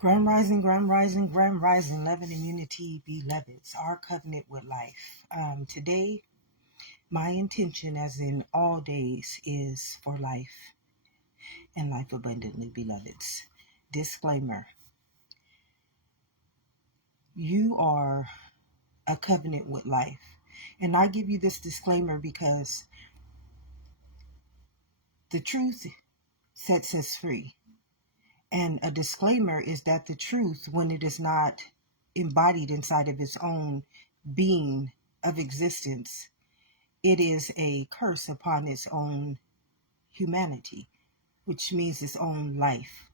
Grand rising, love and immunity, beloveds, our covenant with life. Today, my intention, as in all days, is for life and life abundantly, beloveds. Disclaimer: you are a covenant with life. And I give you this disclaimer because the truth sets us free. And a disclaimer is that the truth, when it is not embodied inside of its own being of existence, it is a curse upon its own humanity, which means its own life.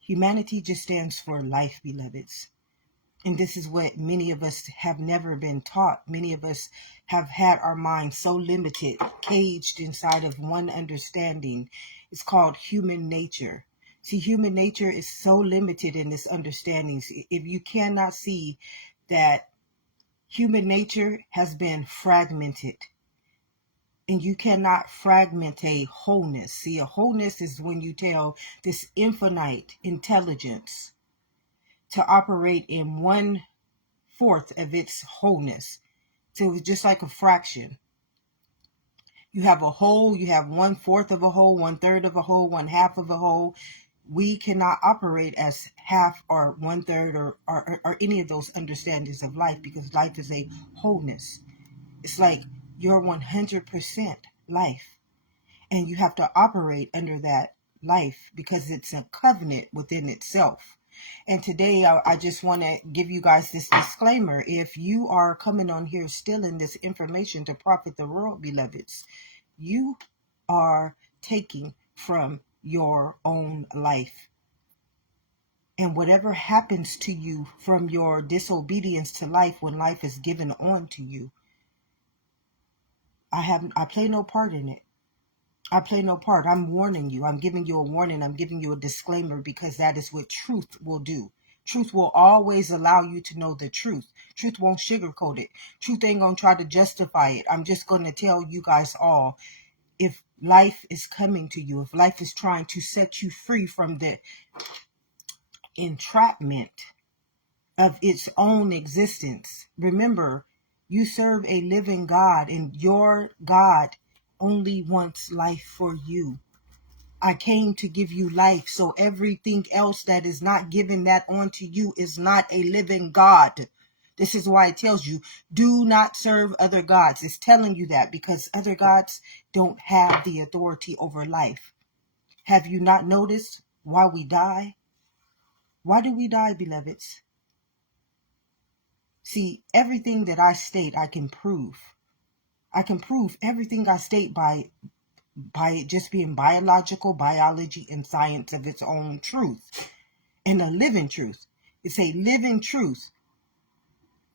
Humanity just stands for life, beloveds. And this is what many of us have never been taught. Many of us have had our minds so limited, caged inside of one understanding. It's called human nature. See, human nature is so limited in this understanding. If you cannot see that human nature has been fragmented, and you cannot fragment a wholeness. See, a wholeness is when you tell this infinite intelligence to operate in 1/4 of its wholeness. So it's just like a fraction. You have a whole, you have 1/4 of a whole, 1/3 of a whole, 1/2 of a whole. We cannot operate as half or 1/3 or any of those understandings of life, because life is a wholeness. It's like you're 100% life, and you have to operate under that life because it's a covenant within itself. And today I just want to give you guys this disclaimer. If you are coming on here stealing this information to profit the world, beloveds, you are taking from your own life. And whatever happens to you from your disobedience to life when life is given on to you, I play no part in it. I play no part. I'm warning you. I'm giving you a warning. I'm giving you a disclaimer, because that is what truth will do. Truth will always allow you to know the truth. Truth won't sugarcoat it. Truth ain't going to try to justify it. I'm just going to tell you guys all, if life is coming to you, if life is trying to set you free from the entrapment of its own existence, remember, you serve a living God, and your God only wants life for you. I came to give you life, so everything else that is not giving that onto you is not a living God. This is why it tells you, do not serve other gods. It's telling you that because other gods don't have the authority over life. Have you not noticed why we die? Why do we die, beloveds? See, everything that I state, I can prove. I can prove everything I state by it just being biology, and science of its own truth, and a living truth. It's a living truth.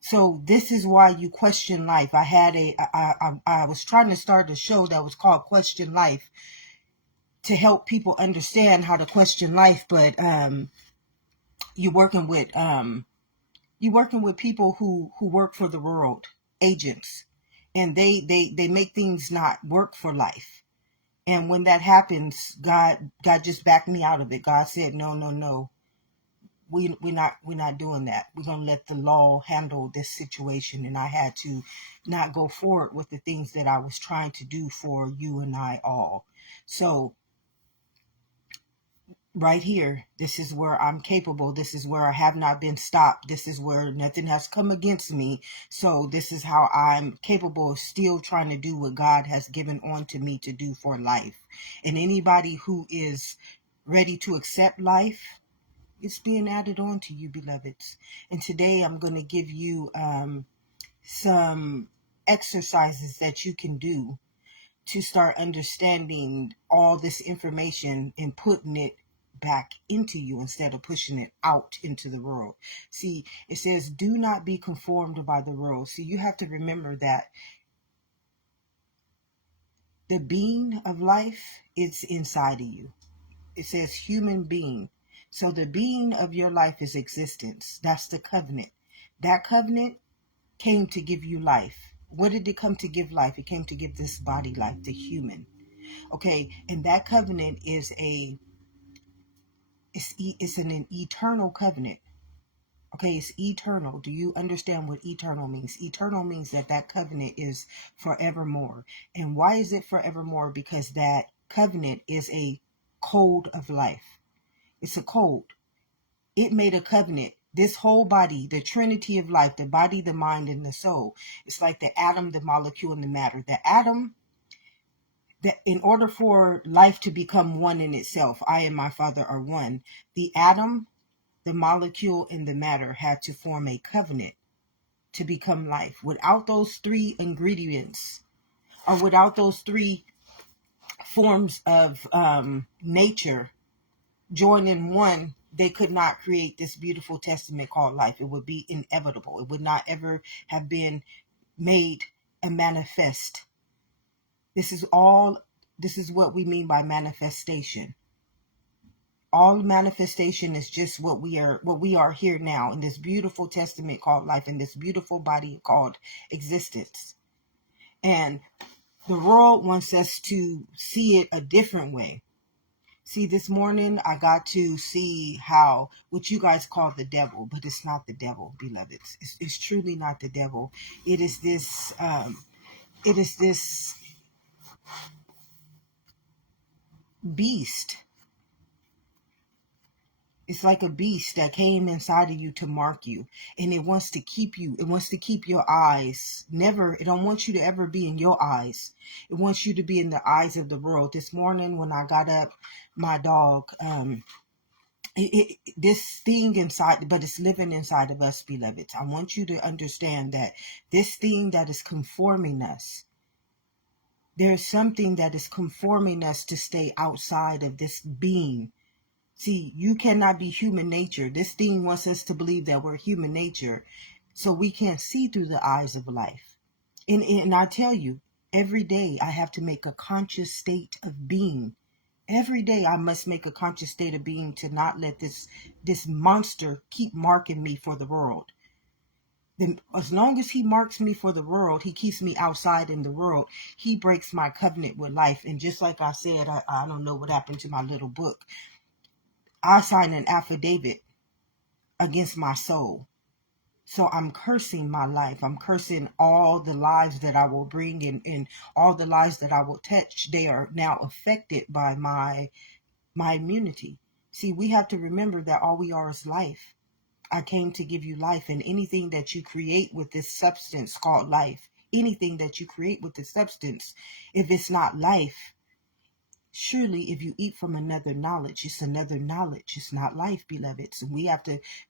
So this is why you question life. I was trying to start a show that was called Question Life to help people understand how to question life, but you're working with people who work for the world, agents, and they make things not work for life. And when that happens, God just backed me out of it. God said, no. We're not doing that. We're going to let the law handle this situation. And I had to not go forward with the things that I was trying to do for you and I all. So right here, this is where I'm capable. This is where I have not been stopped. This is where nothing has come against me. So this is how I'm capable of still trying to do what God has given on to me to do for life. And anybody who is ready to accept life, it's being added on to you, beloveds. And today I'm going to give you some exercises that you can do to start understanding all this information and putting it back into you instead of pushing it out into the world. See, it says, do not be conformed by the world. See, you have to remember that the being of life, it's inside of you. It says human being. So the being of your life is existence. That's the covenant. That covenant came to give you life. What did it come to give life? It came to give this body life, the human. Okay, and that covenant is a It's an eternal covenant. Okay, it's eternal. Do you understand what eternal means? Eternal means that that covenant is forevermore. And why is it forevermore? Because that covenant is a code of life. It's a code. It made a covenant. This whole body, the trinity of life, the body, the mind, and the soul. It's like the atom, the molecule, and the matter. The atom, that in order for life to become one in itself, I and my Father are one. The atom, the molecule, and the matter had to form a covenant to become life. Without those three ingredients, or without those three forms of nature joining one, they could not create this beautiful testament called life. It would be inevitable. It would not ever have been made a manifest. This is what we mean by manifestation. All manifestation is just what we are here now in this beautiful testament called life, in this beautiful body called existence. And the world wants us to see it a different way. See, this morning I got to see how what you guys call the devil, but it's not the devil, beloveds. It's truly not the devil. It is this beast. It's like a beast that came inside of you to mark you, and it wants to keep you. It wants to keep your eyes. It don't want you to ever be in your eyes. It wants you to be in the eyes of the world. This morning when I got up, my dog, this thing inside, but it's living inside of us, beloveds. I want you to understand that this thing that is conforming us, there's something that is conforming us to stay outside of this being. See, you cannot be human nature. This thing wants us to believe that we're human nature, so we can't see through the eyes of life. And I tell you, every day I have to make a conscious state of being. Every day I must make a conscious state of being to not let this monster keep marking me for the world. Then as long as he marks me for the world, he keeps me outside in the world. He breaks my covenant with life. And just like I said, I don't know what happened to my little book. I signed an affidavit against my soul. So I'm cursing my life. I'm cursing all the lives that I will bring and all the lives that I will touch. They are now affected by my immunity. See, we have to remember that all we are is life. I came to give you life, and anything that you create with this substance called life, anything that you create with this substance, if it's not life, surely if you eat from another knowledge, it's another knowledge. It's not life, beloveds. And we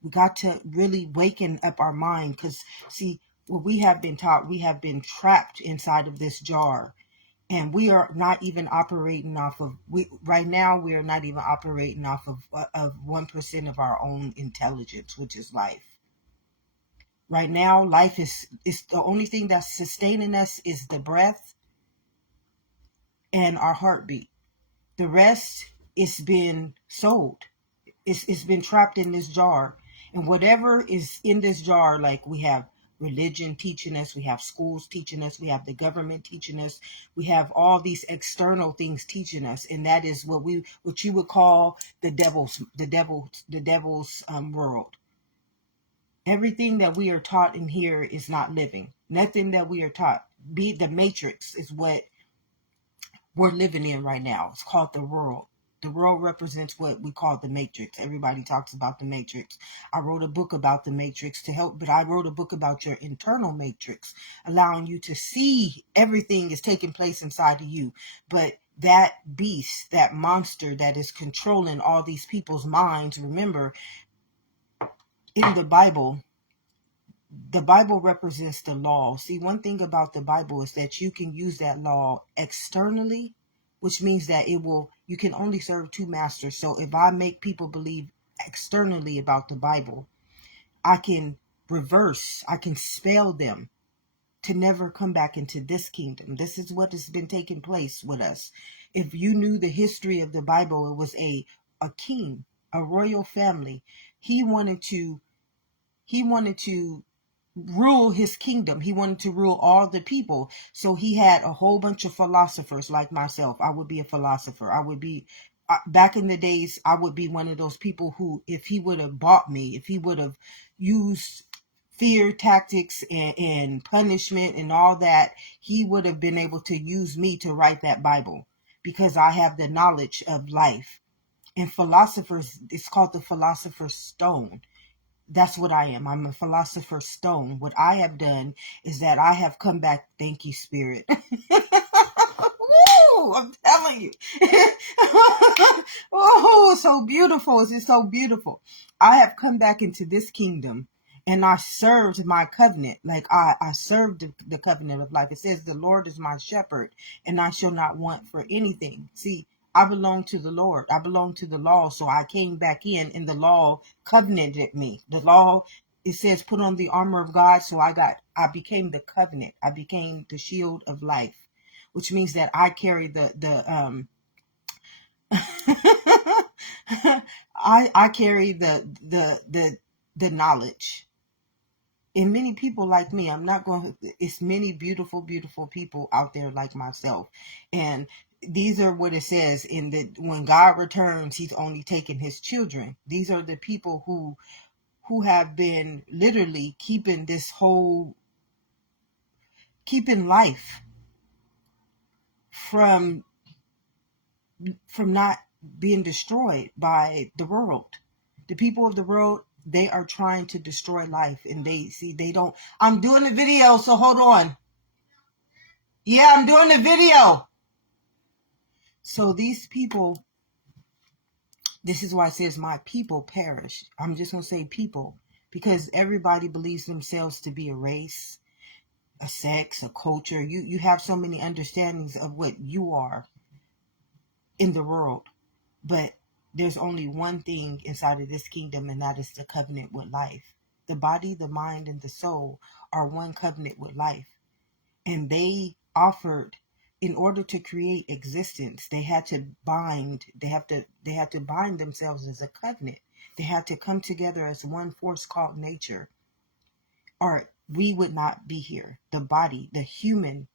got to really waken up our mind, because see, what we have been taught, we have been trapped inside of this jar. And we are not even operating off of, right now, we are not even operating off of 1% of our own intelligence, which is life. Right now, life is the only thing that's sustaining us is the breath and our heartbeat. The rest is been sold. It's been trapped in this jar. And whatever is in this jar, like we have religion teaching us, we have schools teaching us, we have the government teaching us, we have all these external things teaching us, and that is what you would call the devil's world. Everything that we are taught in here is not living. Nothing that we are taught. The matrix is what we're living in right now. It's called the world. The world represents what we call the matrix. Everybody talks about the matrix. I wrote a book about the matrix but I wrote a book about your internal matrix, allowing you to see everything is taking place inside of you. But that beast, that monster that is controlling all these people's minds, remember, in the Bible represents the law. See, one thing about the Bible is that you can use that law externally, which means that you can only serve two masters. So if I make people believe externally about the Bible, I can spell them to never come back into this kingdom. This is what has been taking place with us. If you knew the history of the Bible, it was a king, a royal family. He wanted to rule his kingdom. He wanted to rule all the people. So he had a whole bunch of philosophers like myself. I would be a philosopher. I would be back in the days, I would be one of those people who, if he would have bought me, if he would have used fear tactics and punishment and all that, he would have been able to use me to write that Bible, because I have the knowledge of life. And philosophers, it's called the philosopher's stone. That's what I am. I'm a philosopher's stone. What I have done is that I have come back. Thank you, Spirit. Woo! I'm telling you. Oh, so beautiful. It's so beautiful. I have come back into this kingdom, and I served my covenant. Like I served the covenant of life. It says the Lord is my shepherd, and I shall not want for anything. See, I belong to the Lord. I belong to the law. So I came back in, and the law covenanted me. The law, it says, put on the armor of God. So I became the covenant. I became the shield of life, which means that I carry I carry the knowledge. And many people like me, it's many beautiful, beautiful people out there like myself. And these are what it says when God returns, he's only taking his children. These are the people who have been literally keeping life from not being destroyed by the world. The people of the world, they are trying to destroy life, and they don't. I'm doing a video, so hold on. Yeah, I'm doing the video. So these people, this is why it says my people perish. I'm just going to say people, because everybody believes themselves to be a race, a sex, a culture. You have so many understandings of what you are in the world. But there's only one thing inside of this kingdom, and that is the covenant with life. The body, the mind, and the soul are one covenant with life. And they offered, in order to create existence, they had to bind themselves as a covenant. They had to come together as one force called nature, or we would not be here. The body, the human,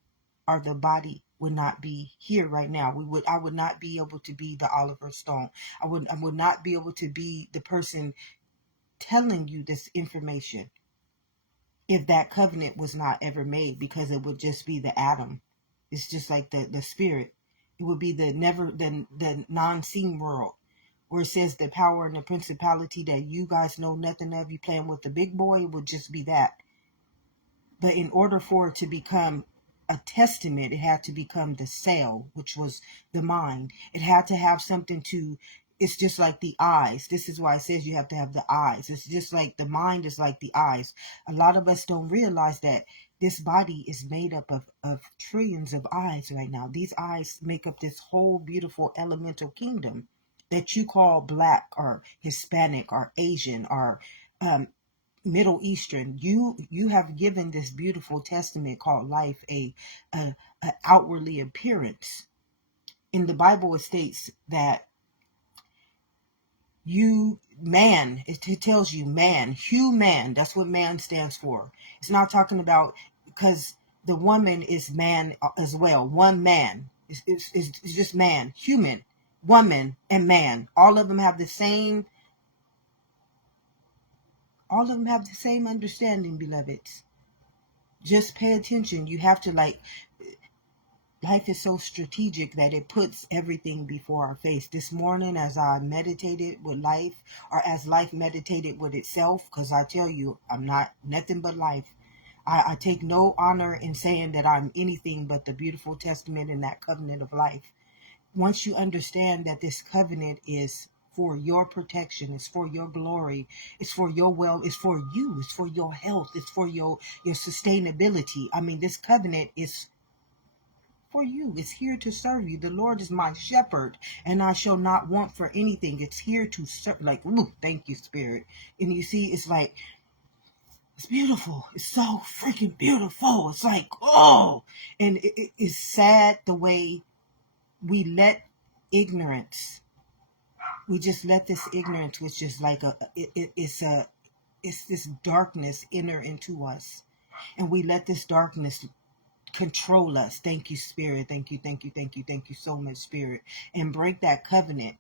or the body would not be here right now. I would not be able to be the Oliver Stone. I would not be able to be the person telling you this information if that covenant was not ever made, because it would just be the atom. It's just like the spirit. It would be the non-seen world, where it says the power and the principality that you guys know nothing of. You playing with the big boy, it would just be that. But in order for it to become a testament, it had to become the cell, which was the mind. It had to have something it's just like the eyes. This is why it says you have to have the eyes. It's just like the mind is like the eyes. A lot of us don't realize that this body is made up of trillions of eyes right now. These eyes make up this whole beautiful elemental kingdom that you call Black or Hispanic or Asian or Middle Eastern. You have given this beautiful testament called life a outwardly appearance. In the Bible, it states that it tells you man, human. That's what man stands for. It's not talking about, because the woman is man as well. One man. It's just man, human, woman, and man. All of them have the same understanding, beloveds. Just pay attention. You have to, life is so strategic that it puts everything before our face. This morning, as I meditated with life, or as life meditated with itself, because I tell you, I'm not nothing but life. I take no honor in saying that I'm anything but the beautiful testament in that covenant of life. Once you understand that this covenant is for your protection, it's for your glory, it's for your it's for you, it's for your health, it's for your sustainability. I mean, this covenant is for you. It's here to serve you. The Lord is my shepherd, and I shall not want for anything. It's here to serve. Ooh, thank you, Spirit. And you see, it's beautiful. It's so freaking beautiful. It's oh, and it's sad the way we let ignorance. We just let this ignorance, which is it's this darkness enter into us, and we let this darkness control us. Thank you, Spirit. Thank you, thank you, thank you, thank you so much, Spirit. And break that covenant.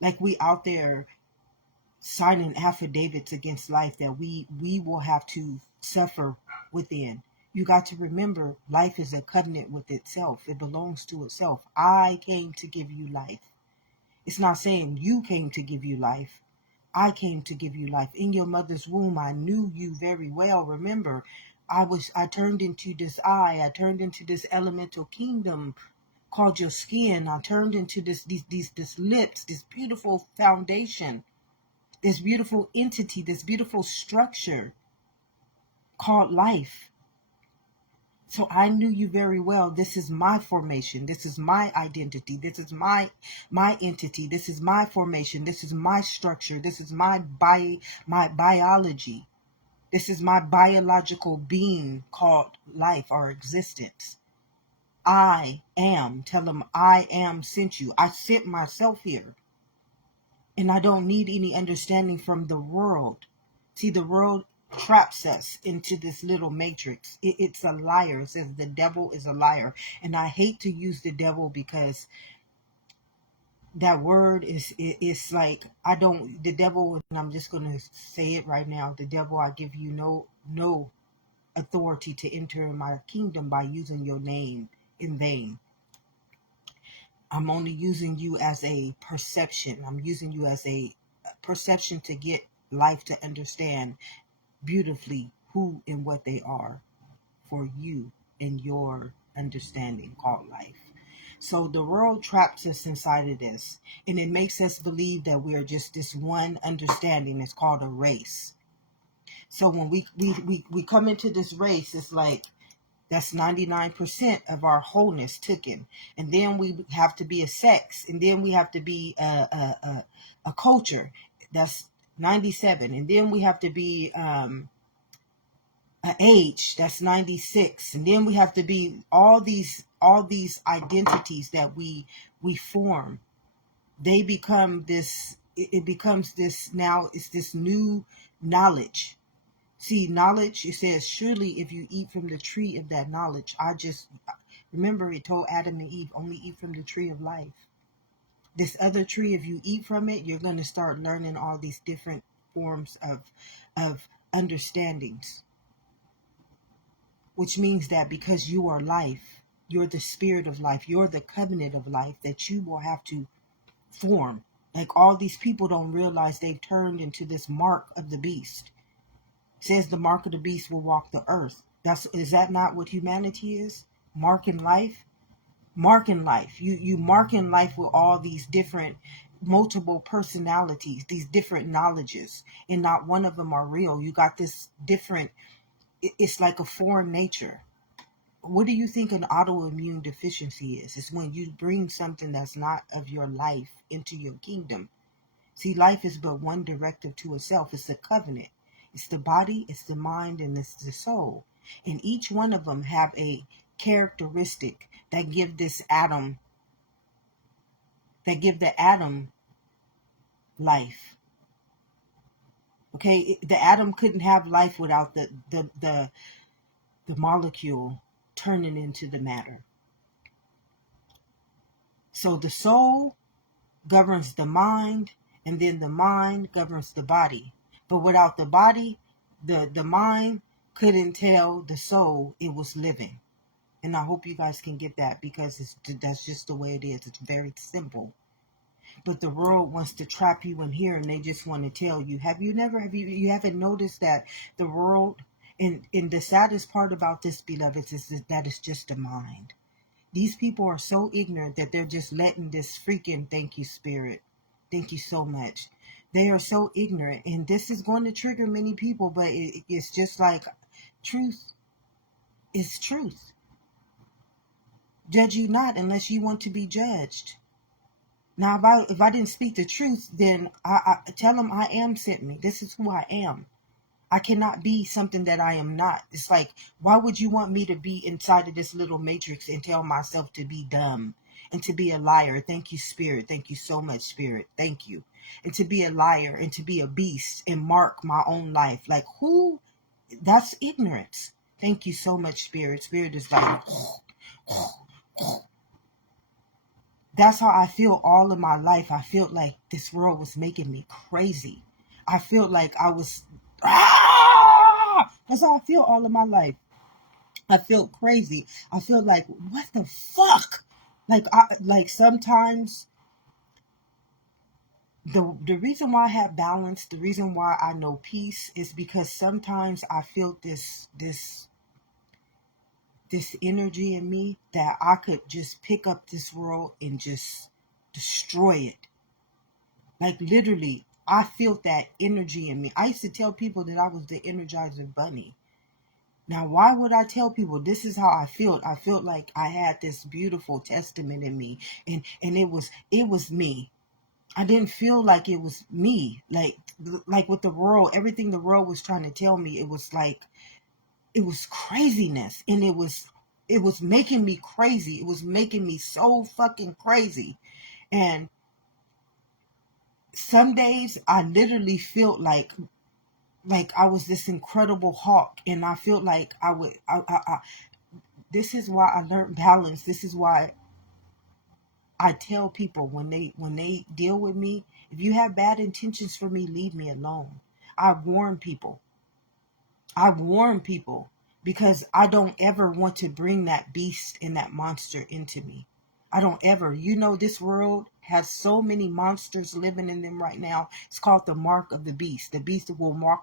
Like we out there signing affidavits against life that we will have to suffer within. You got to remember, life is a covenant with itself. It belongs to itself. I came to give you life. It's not saying you came to give you life. I came to give you life. In your mother's womb, I knew you very well. Remember, I turned into this eye. I turned into this elemental kingdom called your skin. I turned into this lips, this beautiful foundation, this beautiful entity, this beautiful structure called life. So I knew you very well. This is my formation. This is my identity. This is my entity. This is my formation. This is my structure. This is my biology. This is my biological being called life or existence. I am. Tell them I am sent you. I sent myself here. And I don't need any understanding from the world. See, the world traps us into this little matrix. It's a liar. It says the devil is a liar. And I hate to use the devil because that word is like, the devil, and I'm just going to say it right now, the devil, I give you no authority to enter in my kingdom by using your name in vain. I'm only using you as a perception. I'm using you as a perception to get life to understand beautifully who and what they are for you and your understanding called life. So the world traps us inside of this, and it makes us believe that we are just this one understanding. It's called a race. So when we come into this race, it's like that's 99% of our wholeness taken. And then we have to be a sex. And then we have to be a culture. That's 97. And then we have to be an age. That's 96. And then we have to be all these identities that we form. They become this, it becomes this, now it's this new knowledge. See, knowledge, it says, surely if you eat from the tree of that knowledge, remember it told Adam and Eve, only eat from the tree of life. This other tree, if you eat from it, you're going to start learning all these different forms of understandings. Which means that because you are life, you're the spirit of life, you're the covenant of life that you will have to form. Like all these people don't realize they've turned into this mark of the beast. Says the mark of the beast will walk the earth. Is that not what humanity is? Marking life? Marking life. You marking life with all these different multiple personalities, these different knowledges, and not one of them are real. You got this different, it's like a foreign nature. What do you think an autoimmune deficiency is? It's when you bring something that's not of your life into your kingdom. See, life is but one directive to itself. It's a covenant. It's the body, it's the mind, and it's the soul. And each one of them have a characteristic that give the atom life. Okay, the atom couldn't have life without the molecule turning into the matter. So the soul governs the mind, and then the mind governs the body. But without the body, the mind couldn't tell the soul it was living. And I hope you guys can get that, because that's just the way it is. It's very simple. But the world wants to trap you in here, and they just want to tell you, you haven't noticed that the world, and the saddest part about this, beloveds, is that it's just a mind. These people are so ignorant that they're just letting this freaking, thank you, Spirit. Thank you so much. They are so ignorant, and this is going to trigger many people, but it's just like truth is truth. Judge you not unless you want to be judged. Now, if I didn't speak the truth, then I tell them I am sent me. This is who I am. I cannot be something that I am not. It's like, why would you want me to be inside of this little matrix and tell myself to be dumb and to be a liar? Thank you, Spirit. Thank you so much, Spirit. Thank you. And to be a liar and to be a beast and mark my own life. Like, who? That's ignorance. Thank you so much, Spirit. Spirit is like, that's how I feel all of my life. I felt like this world was making me crazy. I felt like I was, that's how I feel all of my life. I felt crazy. I feel like, what the fuck? Like sometimes the reason why I have balance, the reason why I know peace is because sometimes I feel this energy in me that I could just pick up this world and just destroy it. Like literally, I feel that energy in me. I used to tell people that I was the Energizer Bunny. Now, why would I tell people this is how I felt? I felt like I had this beautiful testament in me, and it was me. I didn't feel like it was me. Like with the world, everything the world was trying to tell me, it was like it was craziness, and it was making me crazy. It was making me so fucking crazy. And some days I literally felt like I was this incredible hawk, and I felt like I would this is why I learned balance. This is why I tell people when they deal with me, if you have bad intentions for me, leave me alone. I warn people. I warn people because I don't ever want to bring that beast and that monster into me. I don't ever. This world has so many monsters living in them right now. It's called the mark of the beast. The beast will mark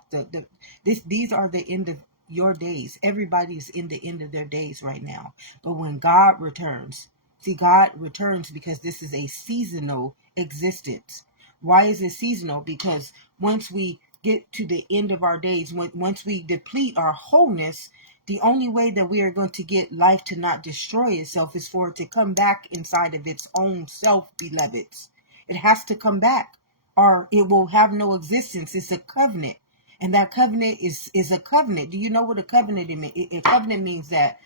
these are the end of your days. Everybody's in the end of their days right now. But when God returns, see, God returns because this is a seasonal existence. Why is it seasonal? Because once we get to the end of our days, once we deplete our wholeness, the only way that we are going to get life to not destroy itself is for it to come back inside of its own self, beloveds. It has to come back, or it will have no existence. It's a covenant. And that covenant is a covenant. Do you know what a covenant means? A covenant means that,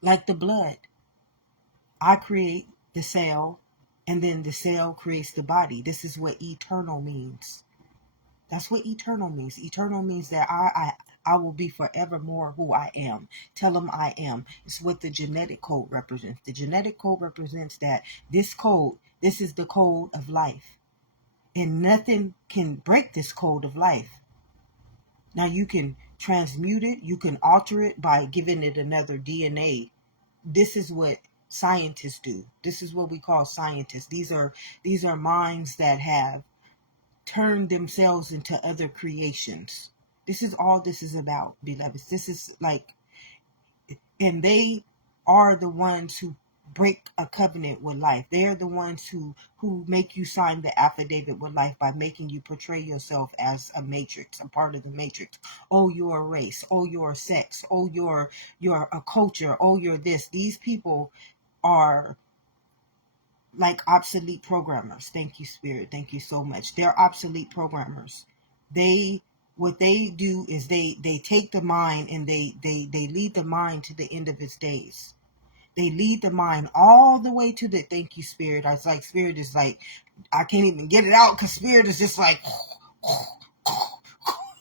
like the blood, I create the cell, and then the cell creates the body. This is what eternal means. That's what eternal means. Eternal means that I will be forevermore who I am. Tell them I am. It's what the genetic code represents. The genetic code represents that this is the code of life. And nothing can break this code of life. Now you can transmute it. You can alter it by giving it another DNA. This is what scientists do. This is what we call scientists. These are minds that have turn themselves into other creations. This is all this is about, beloveds. This is like, and they are the ones who break a covenant with life. They are the ones who make you sign the affidavit with life by making you portray yourself as a matrix, a part of the matrix. Oh, you're a race. Oh, you're a sex. Oh, you're a culture. Oh, you're this. These people are like obsolete programmers. Thank you, Spirit. Thank you so much. They're obsolete programmers. What they do is they take the mind and they lead the mind to the end of its days. They lead the mind all the way to the, thank you, Spirit. I was like, Spirit is like, I can't even get it out because Spirit is just like,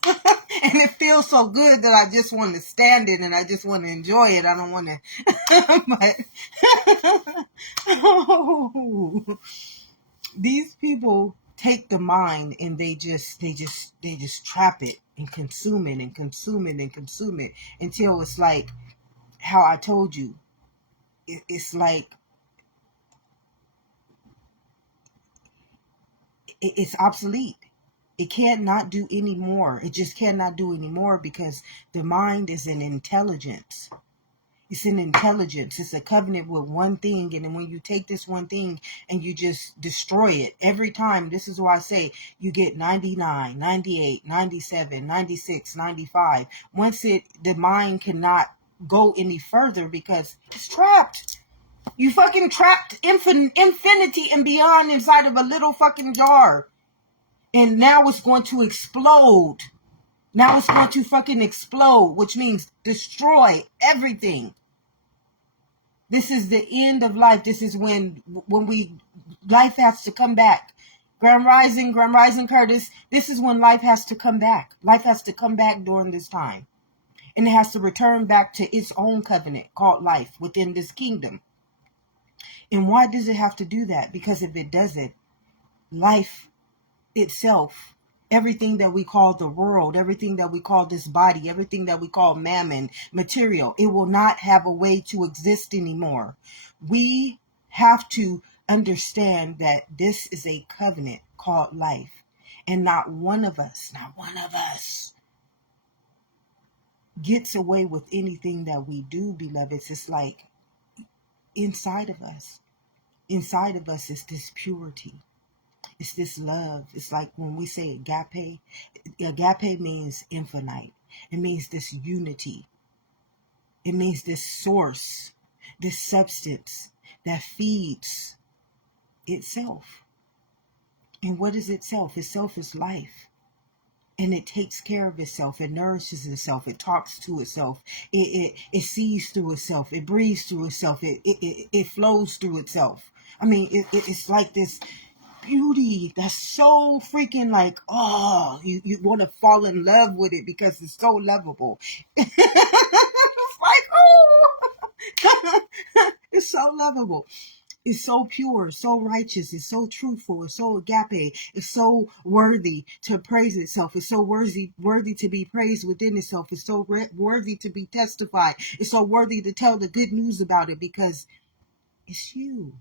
and it feels so good that I just want to stand it and I just want to enjoy it. I don't want to, but these people take the mind and they just trap it and consume it and consume it and consume it until it's like how I told you. It's like it's obsolete. It cannot do any more. It just cannot do any more because the mind is an intelligence. It's an intelligence. It's a covenant with one thing. And then when you take this one thing and you just destroy it every time, this is why I say you get 99, 98, 97, 96, 95. Once the mind cannot go any further because it's trapped. You fucking trapped infinity and beyond inside of a little fucking jar. And now it's going to explode. Now it's going to fucking explode, which means destroy everything. This is the end of life. This is when life has to come back. Grand Rising Curtis, this is when life has to come back. Life has to come back during this time. And it has to return back to its own covenant called life within this kingdom. And why does it have to do that? Because if it doesn't, life itself, everything that we call the world, everything that we call this body, everything that we call mammon, material, it will not have a way to exist anymore. We have to understand that this is a covenant called life. And not one of us gets away with anything that we do, beloveds. It's like inside of us is this purity. It's this love. It's like when we say agape means infinite. It means this unity. It means this source, this substance that feeds itself. And what is itself? Itself is life. And it takes care of itself. It nourishes itself. It talks to itself. It sees through itself. It breathes through itself. It flows through itself. I mean, it's like this beauty that's so freaking like, oh, you want to fall in love with it because it's so lovable. It's like, oh, it's so lovable. It's so pure, so righteous, it's so truthful, it's so agape, it's so worthy to praise itself, it's so worthy to be praised within itself, it's so worthy to be testified, it's so worthy to tell the good news about it because it's you.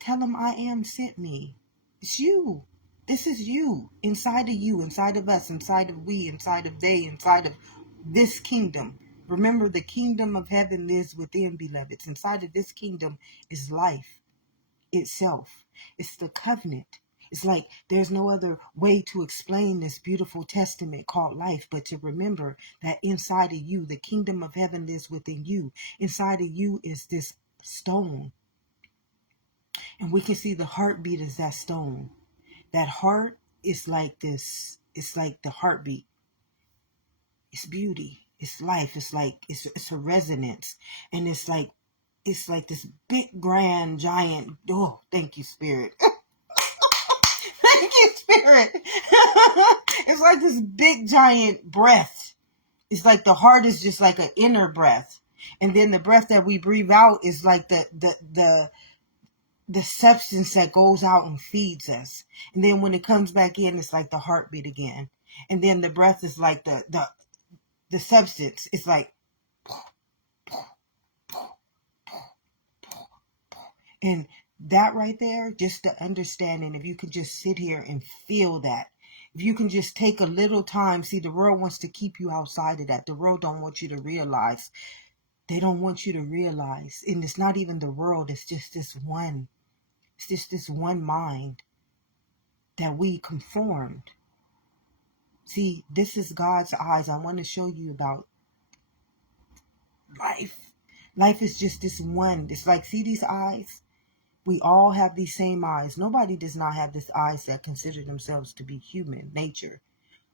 Tell them I am sent me. It's you. This is you, inside of us, inside of we, inside of they, inside of this kingdom. Remember, the kingdom of heaven lives within, beloveds. Inside of this kingdom is life itself. It's the covenant. It's like there's no other way to explain this beautiful testament called life, but to remember that inside of you, the kingdom of heaven lives within you. Inside of you is this stone. And we can see the heartbeat is that stone. That heart is like this. It's like the heartbeat. It's beauty. It's life. It's like it's a resonance, and it's like this big, grand, giant. Oh, thank you, Spirit. Thank you, Spirit. It's like this big, giant breath. It's like the heart is just like an inner breath, and then the breath that we breathe out is like the substance that goes out and feeds us. And then when it comes back in, it's like the heartbeat again. And then the breath is like the substance. It's like, and that right there, just the understanding, if you could just sit here and feel that, if you can just take a little time, see, the world wants to keep you outside of that. The world don't want you to realize. They don't want you to realize. And it's not even the world. It's just this one. It's just this one mind that we conformed. See, this is God's eyes. I want to show you about life. Life is just this one. It's like, see these eyes? We all have these same eyes. Nobody does not have these eyes that consider themselves to be human nature.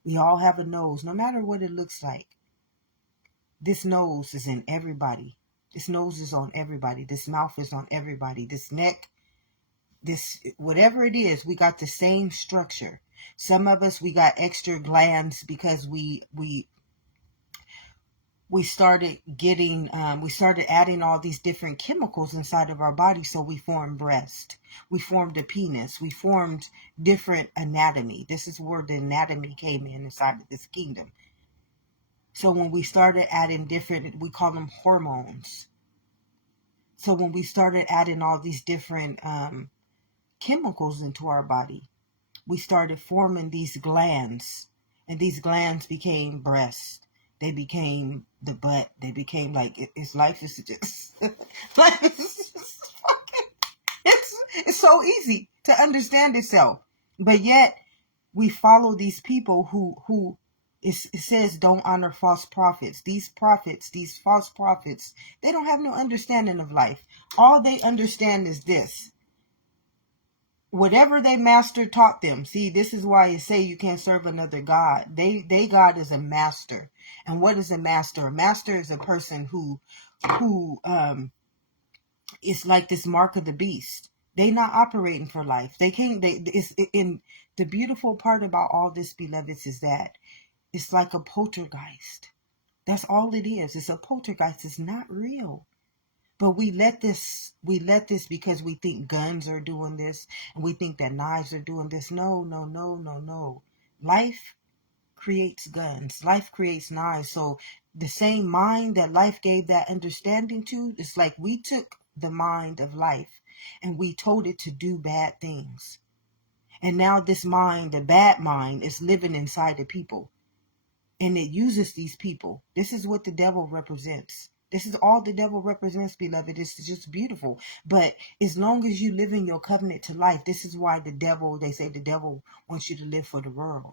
We all have a nose, no matter what it looks like. This nose is in everybody. This nose is on everybody. This mouth is on everybody. This neck, this, whatever it is, we got the same structure. Some of us, we got extra glands because we started getting, we started adding all these different chemicals inside of our body. So we formed breast, we formed a penis, we formed different anatomy. This is where the anatomy came in inside of this kingdom. So when we started adding different, we call them hormones. So when we started adding all these different chemicals into our body, we started forming these glands, and these glands became breasts. They became the butt. They became like, it's life is just, life is just fucking, it's so easy to understand itself. But yet we follow these people who it says don't honor false prophets. These prophets, these false prophets, they don't have no understanding of life. All they understand is this. Whatever they master taught them. See, this is why you say you can't serve another God. They God is a master. And what is a master? A master is a person who is like this mark of the beast. They not operating for life. They can't. In the beautiful part about all this, beloveds, is that it's like a poltergeist. That's all it is. It's a poltergeist. It's not real. But we let this because we think guns are doing this and we think that knives are doing this. No, no, no, no, no. Life creates guns. Life creates knives. So the same mind that life gave that understanding to, it's like we took the mind of life and we told it to do bad things. And now this mind, the bad mind, is living inside the people. And it uses these people. This is what the devil represents. This is all the devil represents, beloved. It's just beautiful. But as long as you live in your covenant to life, this is why they say the devil wants you to live for the world.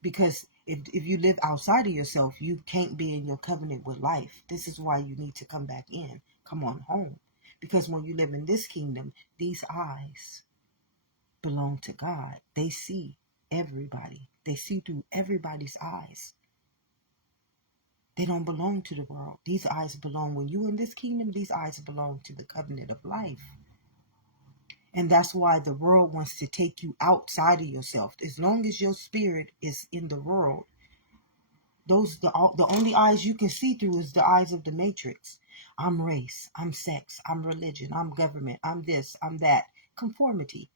Because if you live outside of yourself, you can't be in your covenant with life. This is why you need to come back in. Come on home. Because when you live in this kingdom, these eyes belong to God. They see everybody. They see through everybody's eyes. They don't belong to the world. These eyes belong, when you in this kingdom, these eyes belong to the covenant of life. And that's why the world wants to take you outside of yourself. As long as your spirit is in the world, the only eyes you can see through is the eyes of the matrix. I'm race, I'm sex, I'm religion, I'm government, I'm this, I'm that. Conformity.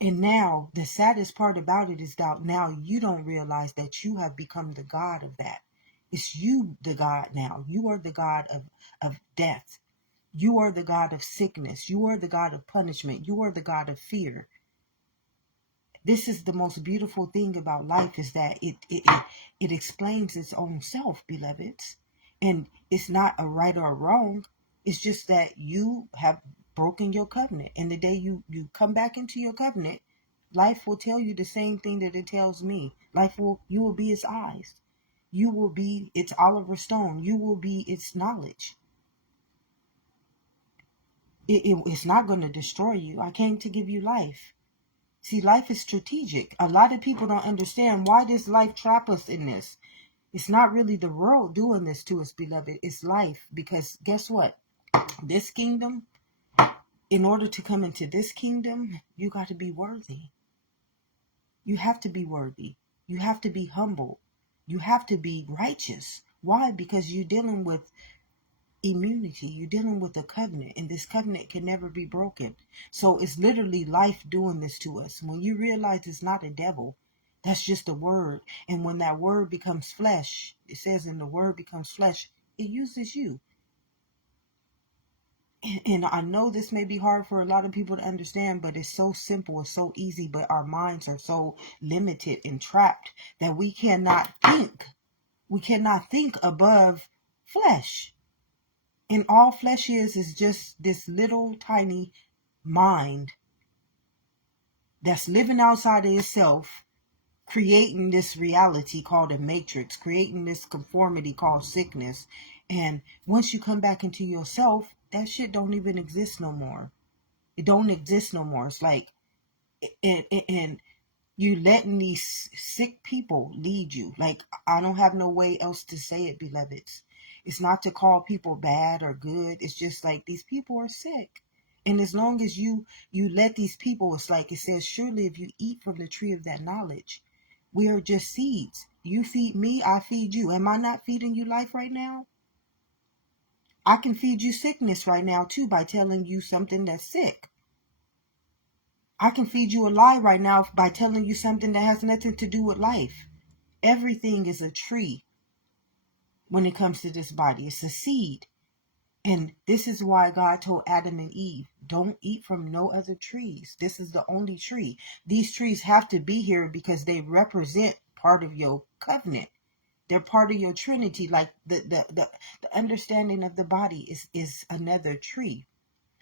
And now the saddest part about it is that now you don't realize that you have become the God of that. It's you, the God now. You are the God of death. You are the God of sickness. You are the God of punishment. You are the God of fear. This is the most beautiful thing about life, is that it explains its own self, beloveds. And it's not a right or wrong. It's just that you have broken your covenant. And the day you come back into your covenant, life will tell you the same thing that it tells me. You will be its eyes. You will be its Oliver Stone. You will be its knowledge. It's not going to destroy you. I came to give you life. See, life is strategic. A lot of people don't understand, why does life trap us in this? It's not really the world doing this to us, beloved. It's life. Because guess what? This kingdom, in order to come into this kingdom, you got to be worthy. You have to be worthy. You have to be humble. You have to be righteous. Why? Because you're dealing with immunity. You're dealing with a covenant, and this covenant can never be broken. So it's literally life doing this to us. When you realize it's not a devil, that's just a word. And when that word becomes flesh, it says, and the word becomes flesh, it uses you. And I know this may be hard for a lot of people to understand, but it's so simple, it's so easy, but our minds are so limited and trapped that we cannot think. We cannot think above flesh. And all flesh is just this little tiny mind that's living outside of itself, creating this reality called a matrix, creating this conformity called sickness. And once you come back into yourself, that shit don't even exist no more. It don't exist no more. It's like, and you letting these sick people lead you. Like, I don't have no way else to say it, beloveds. It's not to call people bad or good. It's just like, these people are sick. And as long as you let these people, it's like it says, surely if you eat from the tree of that knowledge, we are just seeds. You feed me, I feed you. Am I not feeding you life right now? I can feed you sickness right now too by telling you something that's sick. I can feed you a lie right now by telling you something that has nothing to do with life. Everything is a tree when it comes to this body. It's a seed. And this is why God told Adam and Eve, don't eat from no other trees. This is the only tree. These trees have to be here because they represent part of your covenant. They're part of your Trinity. Like the understanding of the body is another tree.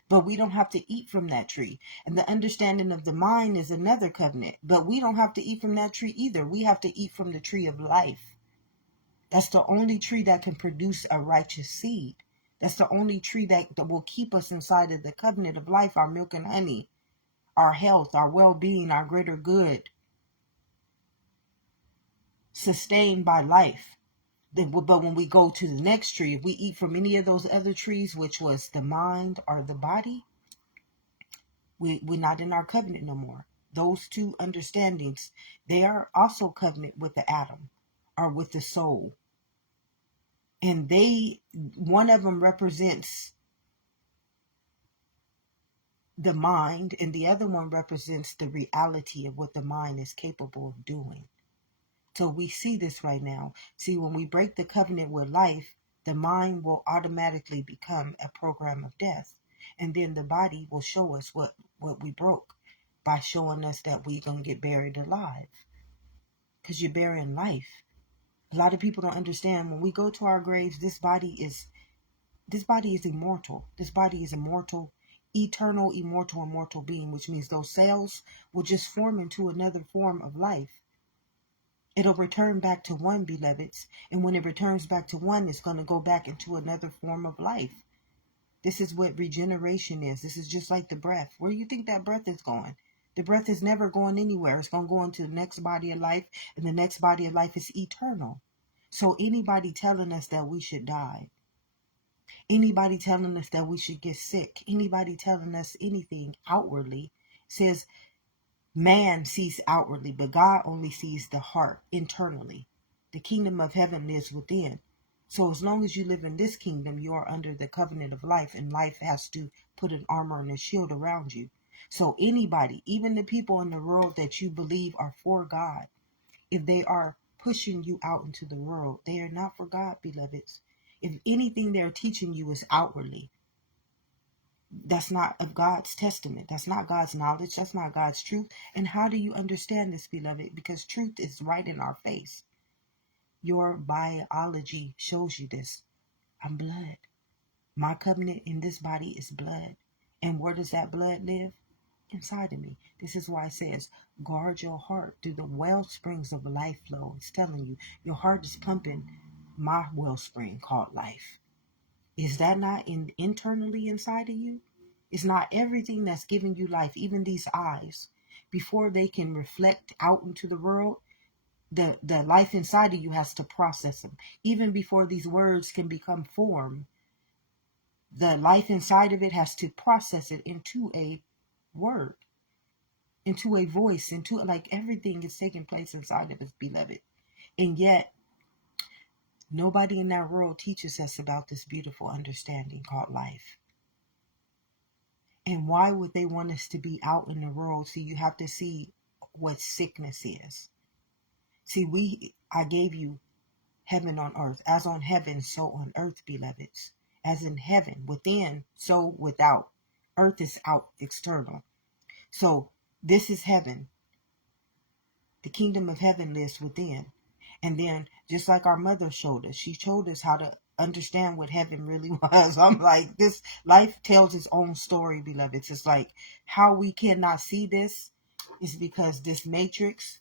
But we don't have to eat from that tree. And the understanding of the mind is another covenant. But we don't have to eat from that tree either. We have to eat from the tree of life. That's the only tree that can produce a righteous seed. That's the only tree that will keep us inside of the covenant of life, our milk and honey, our health, our well-being, our greater good, sustained by life. But when we go to the next tree, if we eat from any of those other trees, which was the mind or the body, we're not in our covenant no more. Those two understandings, they are also covenant with the atom, are with the soul. And one of them represents the mind, and the other one represents the reality of what the mind is capable of doing. So we see this right now. See, when we break the covenant with life, the mind will automatically become a program of death. And then the body will show us what we broke by showing us that we're going to get buried alive. Because you're burying life. A lot of people don't understand when we go to our graves, this body is immortal. This body is immortal, eternal, immortal being, which means those cells will just form into another form of life. It'll return back to one, beloveds. And when it returns back to one, it's going to go back into another form of life. This is what regeneration is. This is just like the breath. Where do you think that breath is going? The breath is never going anywhere. It's going to go into the next body of life, and the next body of life is eternal. So anybody telling us that we should die, anybody telling us that we should get sick, anybody telling us anything outwardly says man sees outwardly, but God only sees the heart internally. The kingdom of heaven lives within. So as long as you live in this kingdom, you are under the covenant of life, and life has to put an armor and a shield around you. So anybody, even the people in the world that you believe are for God, if they are pushing you out into the world, they are not for God, beloveds. If anything they're teaching you is outwardly, that's not of God's testament. That's not God's knowledge. That's not God's truth. And how do you understand this, beloved? Because truth is right in our face. Your biology shows you this. I'm blood. My covenant in this body is blood. And where does that blood live? Inside of me. This is why it says, guard your heart through the well springs of life flow. It's telling you, your heart is pumping my wellspring called life. Is that not internally inside of you? It's not everything that's giving you life, even these eyes, before they can reflect out into the world, the life inside of you has to process them. Even before these words can become form, the life inside of it has to process it into a word, into a voice, into like everything is taking place inside of us, beloved. And yet, nobody in that world teaches us about this beautiful understanding called life. And why would they want us to be out in the world? See, you have to see what sickness is. See, I gave you heaven on earth. As on heaven, so on earth, beloveds. As in heaven, within, so without. Earth is out, external. So this is heaven. The kingdom of heaven lives within. And then, just like our mother showed us, she showed us how to understand what heaven really was. I'm like, this life tells its own story, beloveds. It's like how we cannot see this is because this matrix,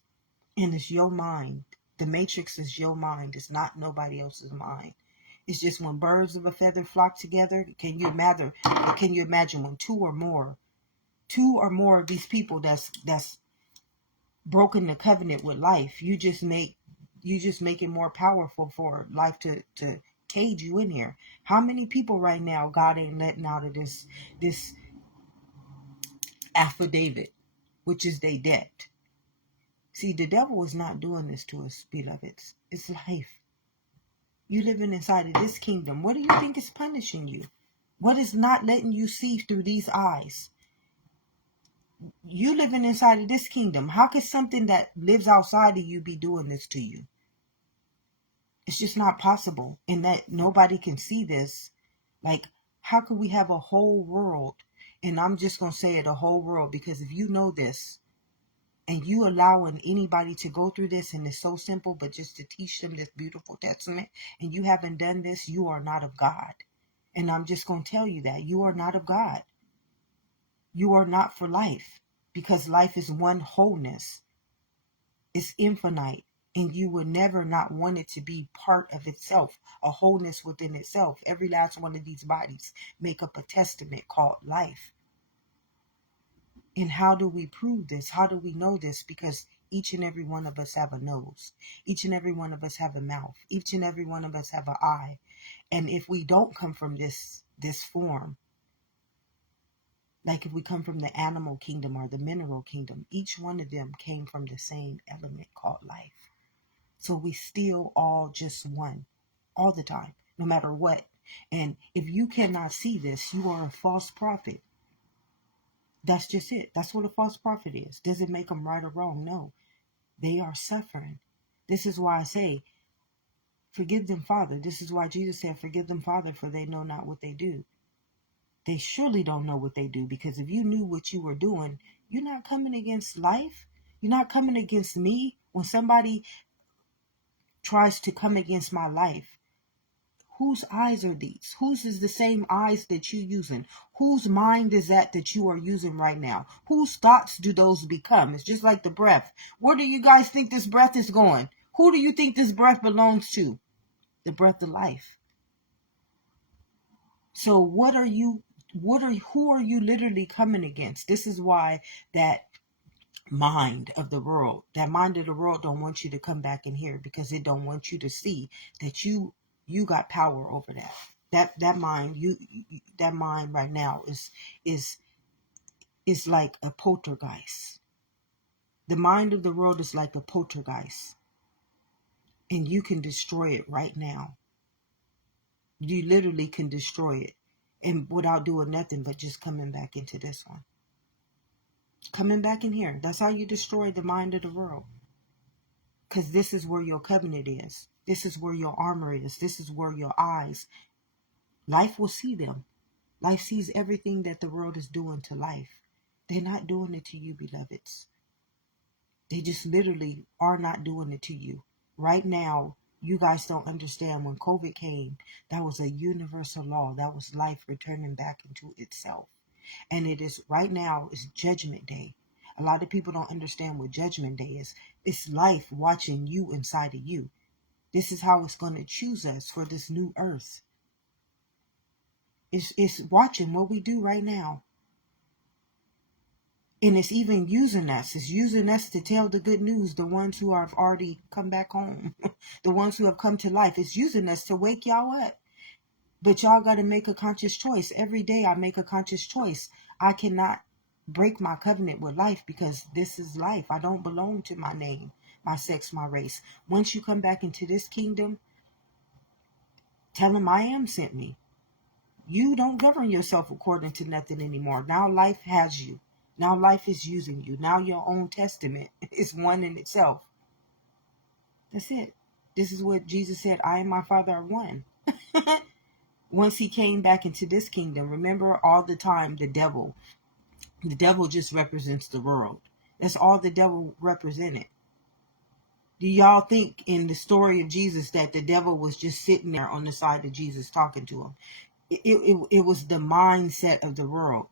and it's your mind. The matrix is your mind. It's not nobody else's mind. It's just when birds of a feather flock together. Can you imagine when two or more of these people that's broken the covenant with life, you just make it more powerful for life to cage you in here. How many people right now God ain't letting out of this affidavit, which is their debt? See, the devil is not doing this to us, beloveds. It's life. You living inside of this kingdom. What do you think is punishing you? What is not letting you see through these eyes? You living inside of this kingdom. How could something that lives outside of you be doing this to you? It's just not possible. And that nobody can see this. Like, how could we have a whole world? And I'm just going to say it, a whole world, because if you know this and you allowing anybody to go through this, and it's so simple, but just to teach them this beautiful testament, and you haven't done this, you are not of God. And I'm just going to tell you that you are not of God. You are not for life, because life is one wholeness. It's infinite, and you would never not want it to be part of itself, a wholeness within itself. Every last one of these bodies make up a testament called life. And how do we prove this? How do we know this? Because each and every one of us have a nose. Each and every one of us have a mouth. Each and every one of us have an eye. And if we don't come from this form, like if we come from the animal kingdom or the mineral kingdom, each one of them came from the same element called life. So we still all just one, all the time, no matter what. And if you cannot see this, you are a false prophet. That's just it. That's what a false prophet is. Does it make them right or wrong? No. They are suffering. This is why I say, forgive them, Father. This is why Jesus said, forgive them, Father, for they know not what they do. They surely don't know what they do, because if you knew what you were doing, you're not coming against life. You're not coming against me. When somebody tries to come against my life, whose eyes are these? Whose is the same eyes that you're using? Whose mind is that you are using right now? Whose thoughts do those become? It's just like the breath. Where do you guys think this breath is going? Who do you think this breath belongs to? The breath of life. So who are you literally coming against? This is why that mind of the world don't want you to come back in here, because it don't want you to see that you got power over that mind. That mind right now is like a poltergeist. The mind of the world is like a poltergeist, and you can destroy it right now. You literally can destroy it, and without doing nothing but just coming back into this one, coming back in here. That's how you destroy the mind of the world. Because this is where your covenant is. This is where your armor is. This is where your eyes. Life will see them. Life sees everything that the world is doing to life. They're not doing it to you, beloveds. They just literally are not doing it to you. Right now, you guys don't understand. When COVID came, that was a universal law. That was life returning back into itself. And it is right now, it's Judgment Day. A lot of people don't understand what Judgment Day is. It's life watching you inside of you. This is how it's going to choose us for this new earth. It's watching what we do right now. And it's even using us. It's using us to tell the good news, the ones who have already come back home, the ones who have come to life. It's using us to wake y'all up. But y'all got to make a conscious choice. Every day I make a conscious choice. I cannot break my covenant with life, because this is life. I don't belong to my name, my sex, my race. Once you come back into this kingdom, tell them I am sent me. You don't govern yourself according to nothing anymore. Now life has you. Now life is using you. Now your own testament is one in itself. That's it. This is what Jesus said. I and my Father are one. Once he came back into this kingdom, remember all the time the devil just represents the world. That's all the devil represented. Do y'all think in the story of Jesus that the devil was just sitting there on the side of Jesus talking to him? It was the mindset of the world.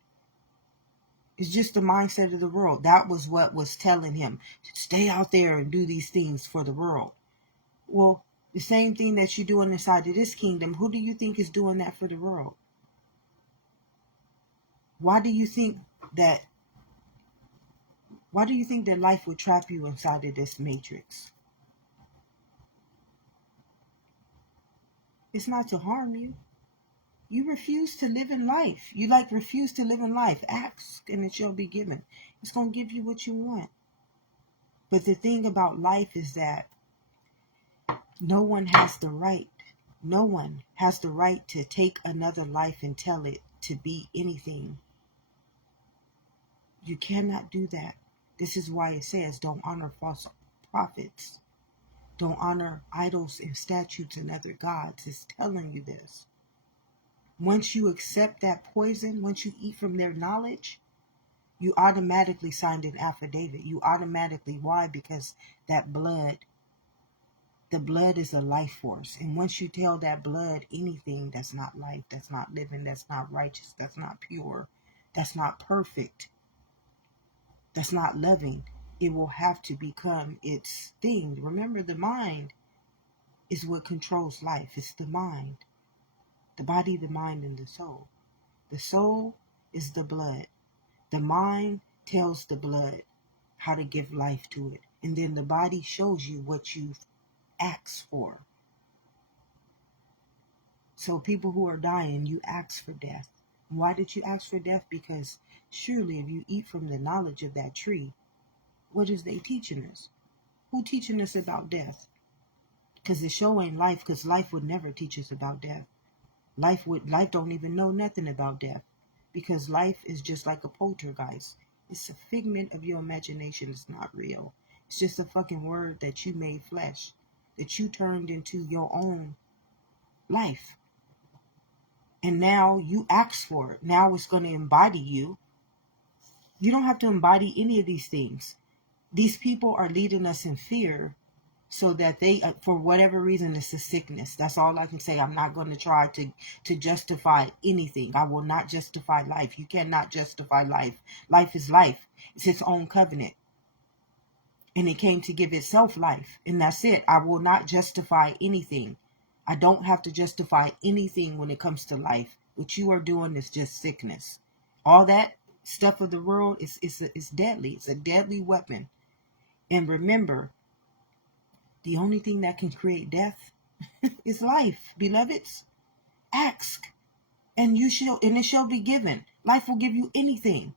It's just the mindset of the world. That was what was telling him to stay out there and do these things for the world. Well, the same thing that you're doing inside of this kingdom, who do you think is doing that for the world? Why do you think that life would trap you inside of this matrix? It's not to harm you. You refuse to live in life. You refuse to live in life. Ask and it shall be given. It's going to give you what you want. But the thing about life is that no one has the right to take another life and tell it to be anything. You cannot do that. This is why it says don't honor false prophets. Don't honor idols and statues and other gods. It's telling you this. Once you accept that poison, once you eat from their knowledge, you automatically signed an affidavit. Why? Because that blood, the blood is a life force. And once you tell that blood anything that's not life, that's not living, that's not righteous, that's not pure, that's not perfect, that's not loving, it will have to become its thing. Remember, the mind is what controls life. It's the mind. The body, the mind, and the soul. The soul is the blood. The mind tells the blood how to give life to it. And then the body shows you what you've asked for. So people who are dying, you ask for death. Why did you ask for death? Because surely if you eat from the knowledge of that tree, what is they teaching us? Who teaching us about death? Because the show ain't life, because life would never teach us about death. Life don't even know nothing about death. Because life is just like a poltergeist. It's a figment of your imagination. It's not real. It's just a fucking word that you made flesh, that you turned into your own life. And now you ask for it. Now it's going to embody you. You don't have to embody any of these things. These people are leading us in fear so that they, for whatever reason, it's a sickness. That's all I can say. I'm not going to try to justify anything. I will not justify life. You cannot justify life. Life is life. It's its own covenant. And it came to give itself life. And that's it. I will not justify anything. I don't have to justify anything when it comes to life. What you are doing is just sickness. All that stuff of the world is deadly. It's a deadly weapon. And remember, the only thing that can create death is life, beloveds. Ask, and it shall be given. Life will give you anything.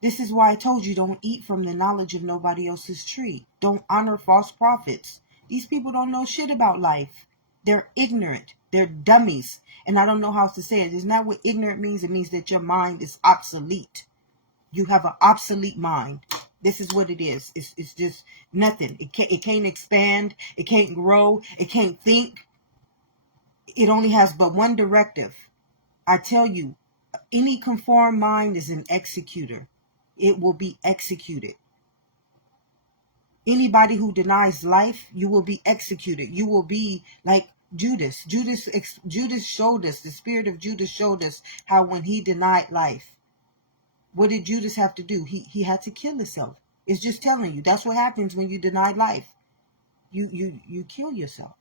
This is why I told you, don't eat from the knowledge of nobody else's tree. Don't honor false prophets. These people don't know shit about life. They're ignorant. They're dummies. And I don't know how else to say it. Isn't that what ignorant means? It means that your mind is obsolete. You have an obsolete mind. This is what it is. It's just nothing. It can't expand. It can't grow. It can't think. It only has but one directive. I tell you, any conformed mind is an executor. It will be executed. Anybody who denies life, you will be executed. You will be like Judas. Judas showed us, the spirit of Judas showed us how when he denied life, what did Judas have to do? He had to kill himself. It's just telling you. That's what happens when you deny life. You kill yourself.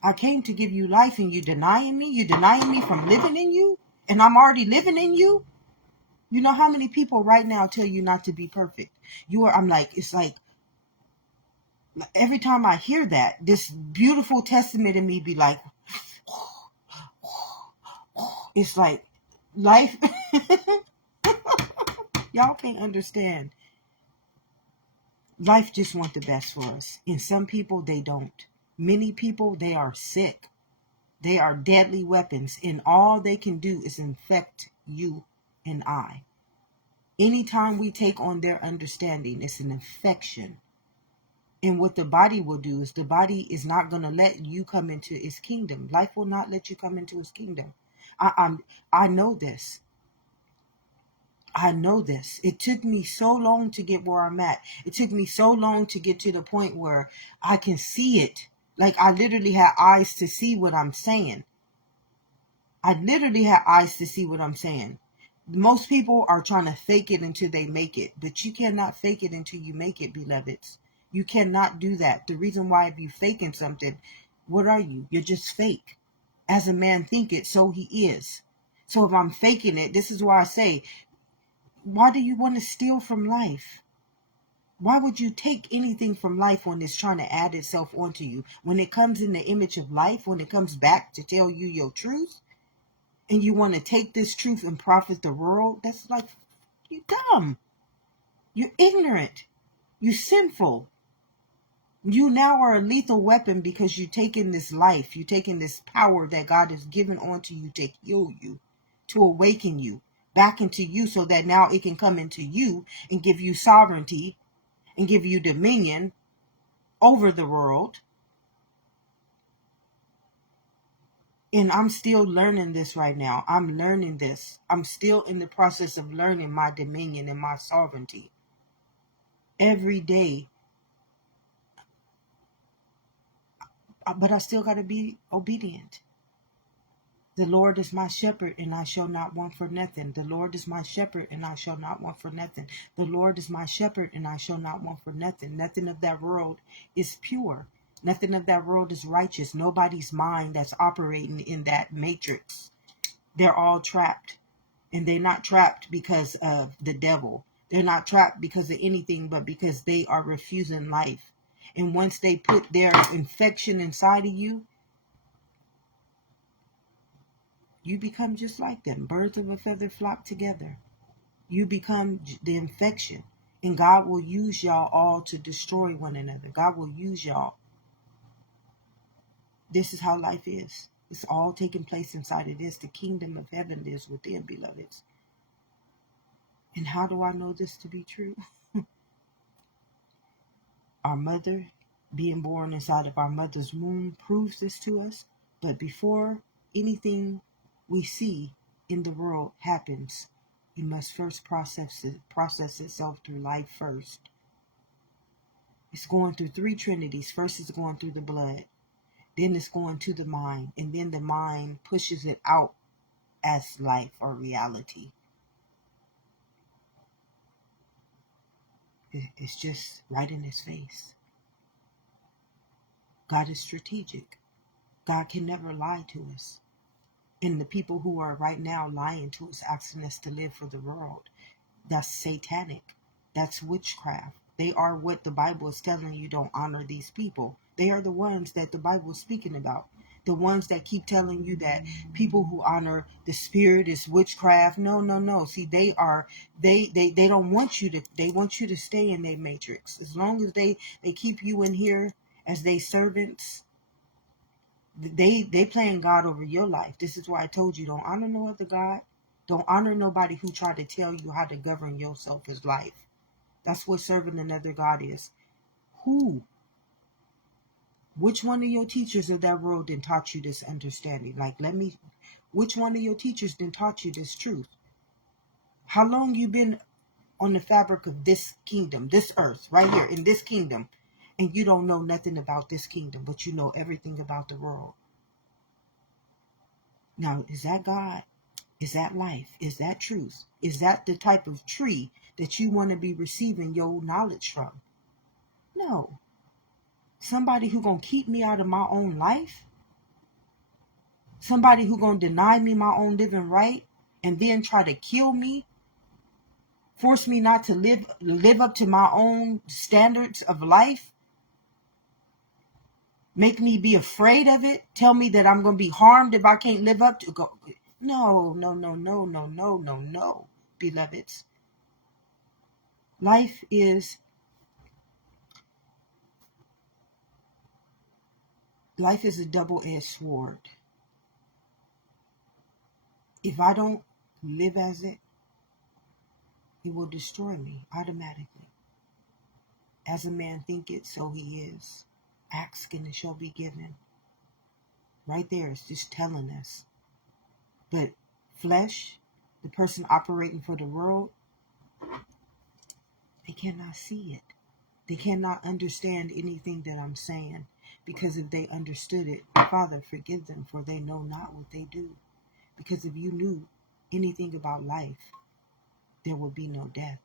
I came to give you life and you denying me? You denying me from living in you? And I'm already living in you? You know how many people right now tell you not to be perfect? It's like, every time I hear that, this beautiful testament in me be like, it's like, life, y'all can't understand. Life just wants the best for us. And some people, they don't. Many people, they are sick. They are deadly weapons. And all they can do is infect you and I. Anytime we take on their understanding, it's an infection. And what the body will do is the body is not going to let you come into its kingdom. Life will not let you come into its kingdom. I know this. I know this. It took me so long to get where I'm at. It took me so long to get to the point where I can see it. Like I literally had eyes to see what I'm saying. I literally had eyes to see what I'm saying. Most people are trying to fake it until they make it. But you cannot fake it until you make it, beloveds. You cannot do that. The reason why if you faking something, what are you? You're just fake. As a man thinketh, so he is. So if I'm faking it, this is why I say, why do you want to steal from life? Why would you take anything from life when it's trying to add itself onto you? When it comes in the image of life, when it comes back to tell you your truth, and you want to take this truth and profit the world, that's like, you dumb. You're ignorant. You're sinful. You now are a lethal weapon because you're taking this life, you're taking this power that God has given onto you to heal you, to awaken you back into you so that now it can come into you and give you sovereignty and give you dominion over the world. And I'm still learning this right now. I'm learning this. I'm still in the process of learning my dominion and my sovereignty. Every day. But I still got to be obedient. The Lord is my shepherd, and I shall not want for nothing. The Lord is my shepherd, and I shall not want for nothing. The Lord is my shepherd, and I shall not want for nothing. Nothing of that world is pure. Nothing of that world is righteous. Nobody's mind that's operating in that matrix. They're all trapped. And they're not trapped because of the devil. They're not trapped because of anything, but because they are refusing life. And once they put their infection inside of you, you become just like them. Birds of a feather flock together. You become the infection. And God will use y'all all to destroy one another. God will use y'all. This is how life is. It's all taking place inside of this. The kingdom of heaven is within, beloveds. And how do I know this to be true? Our mother, being born inside of our mother's womb, proves this to us. But before anything we see in the world happens, it must first process itself through life first. It's going through three trinities. First, it's going through the blood. Then it's going to the mind. And then the mind pushes it out as life or reality. It's just right in his face. God is strategic. God can never lie to us. And the people who are right now lying to us, asking us to live for the world, that's satanic. That's witchcraft. They are what the Bible is telling you, don't honor these people. They are the ones that the Bible is speaking about. The ones that keep telling you that people who honor the spirit is witchcraft. No. See, they don't want you to, they want you to stay in their matrix. As long as they keep you in here as they servants, they playing God over your life. This is why I told you, don't honor no other God. Don't honor nobody who tried to tell you how to govern yourself as life. That's what serving another God is. Who? Which one of your teachers of that world didn't taught you this understanding? Which one of your teachers didn't taught you this truth? How long you been on the fabric of this kingdom, this earth, right here in this kingdom, and you don't know nothing about this kingdom, but you know everything about the world? Now, is that God? Is that life? Is that truth? Is that the type of tree that you want to be receiving your knowledge from? No. Somebody who gonna keep me out of my own life? Somebody who gonna deny me my own living right and then try to kill me? Force me not to live up to my own standards of life? Make me be afraid of it? Tell me that I'm gonna be harmed if I can't live up to go. No, beloveds. Life is a double-edged sword. If I don't live as it, it will destroy me automatically. As a man thinketh, so he is. Ask and it shall be given. Right there, it's just telling us. But flesh, the person operating for the world, they cannot see it. They cannot understand anything that I'm saying. Because if they understood it, Father, forgive them, for they know not what they do. Because if you knew anything about life, there would be no death.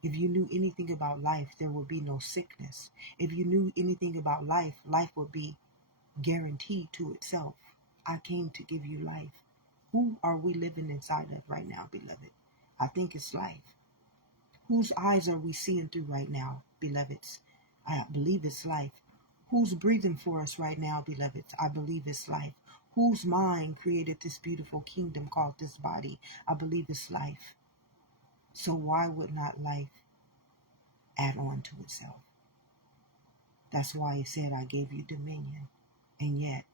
If you knew anything about life, there would be no sickness. If you knew anything about life, life would be guaranteed to itself. I came to give you life. Who are we living inside of right now, beloved? I think it's life. Whose eyes are we seeing through right now, beloveds? I believe it's life. Who's breathing for us right now, beloveds? I believe it's life. Whose mind created this beautiful kingdom called this body? I believe it's life. So why would not life add on to itself? That's why it said, I gave you dominion. And yet,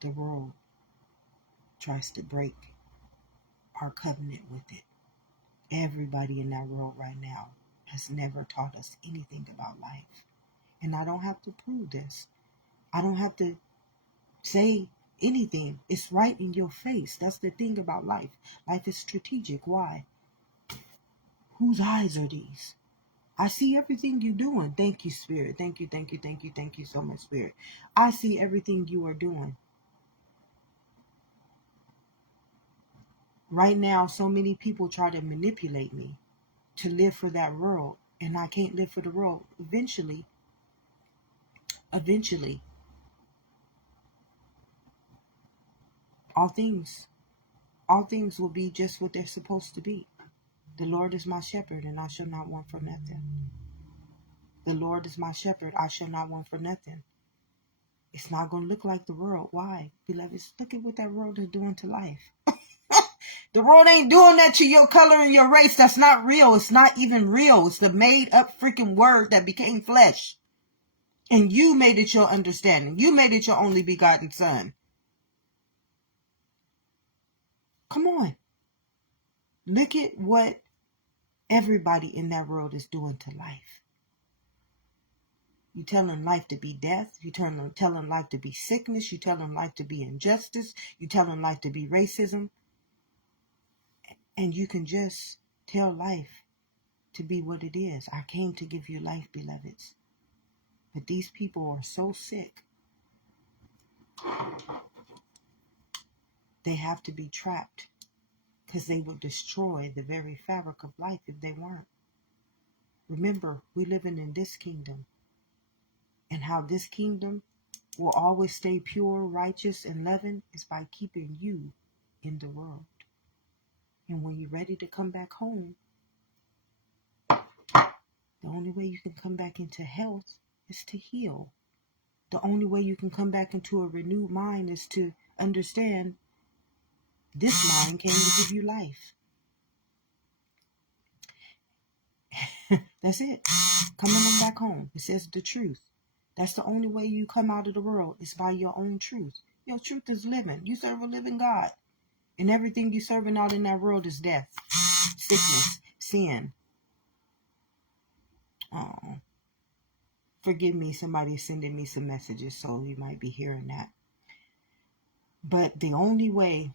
the world tries to break our covenant with it. Everybody in that world right now has never taught us anything about life. And I don't have to prove this. I don't have to say anything. It's right in your face. That's the thing about life. Life is strategic. Why? Whose eyes are these? I see everything you're doing. Thank you, Spirit. Thank you so much, Spirit. I see everything you are doing. Right now, so many people try to manipulate me to live for that world, and I can't live for the world. Eventually, all things will be just what they're supposed to be. The Lord is my shepherd, and I shall not want for nothing. The Lord is my shepherd, I shall not want for nothing. It's not going to look like the world. Why? Beloveds, look at what that world is doing to life. The world ain't doing that to your color and your race. That's not real. It's not even real. It's the made up freaking word that became flesh. And you made it your understanding. You made it your only begotten son. Come on. Look at what everybody in that world is doing to life. You telling life to be death. You telling life to be sickness. You telling life to be injustice. You telling life to be racism. And you can just tell life to be what it is. I came to give you life, beloveds. But these people are so sick. They have to be trapped because they will destroy the very fabric of life if they weren't. Remember, we're living in this kingdom. And how this kingdom will always stay pure, righteous, and loving is by keeping you in the world. And when you're ready to come back home, the only way you can come back into health is to heal. The only way you can come back into a renewed mind is to understand this mind came to give you life. That's it. Coming back home. It says the truth. That's the only way you come out of the world is by your own truth. Your truth is living. You serve a living God. And everything you serving out in that world is death, sickness, sin. Oh, forgive me. Somebody's sending me some messages, so you might be hearing that. But the only way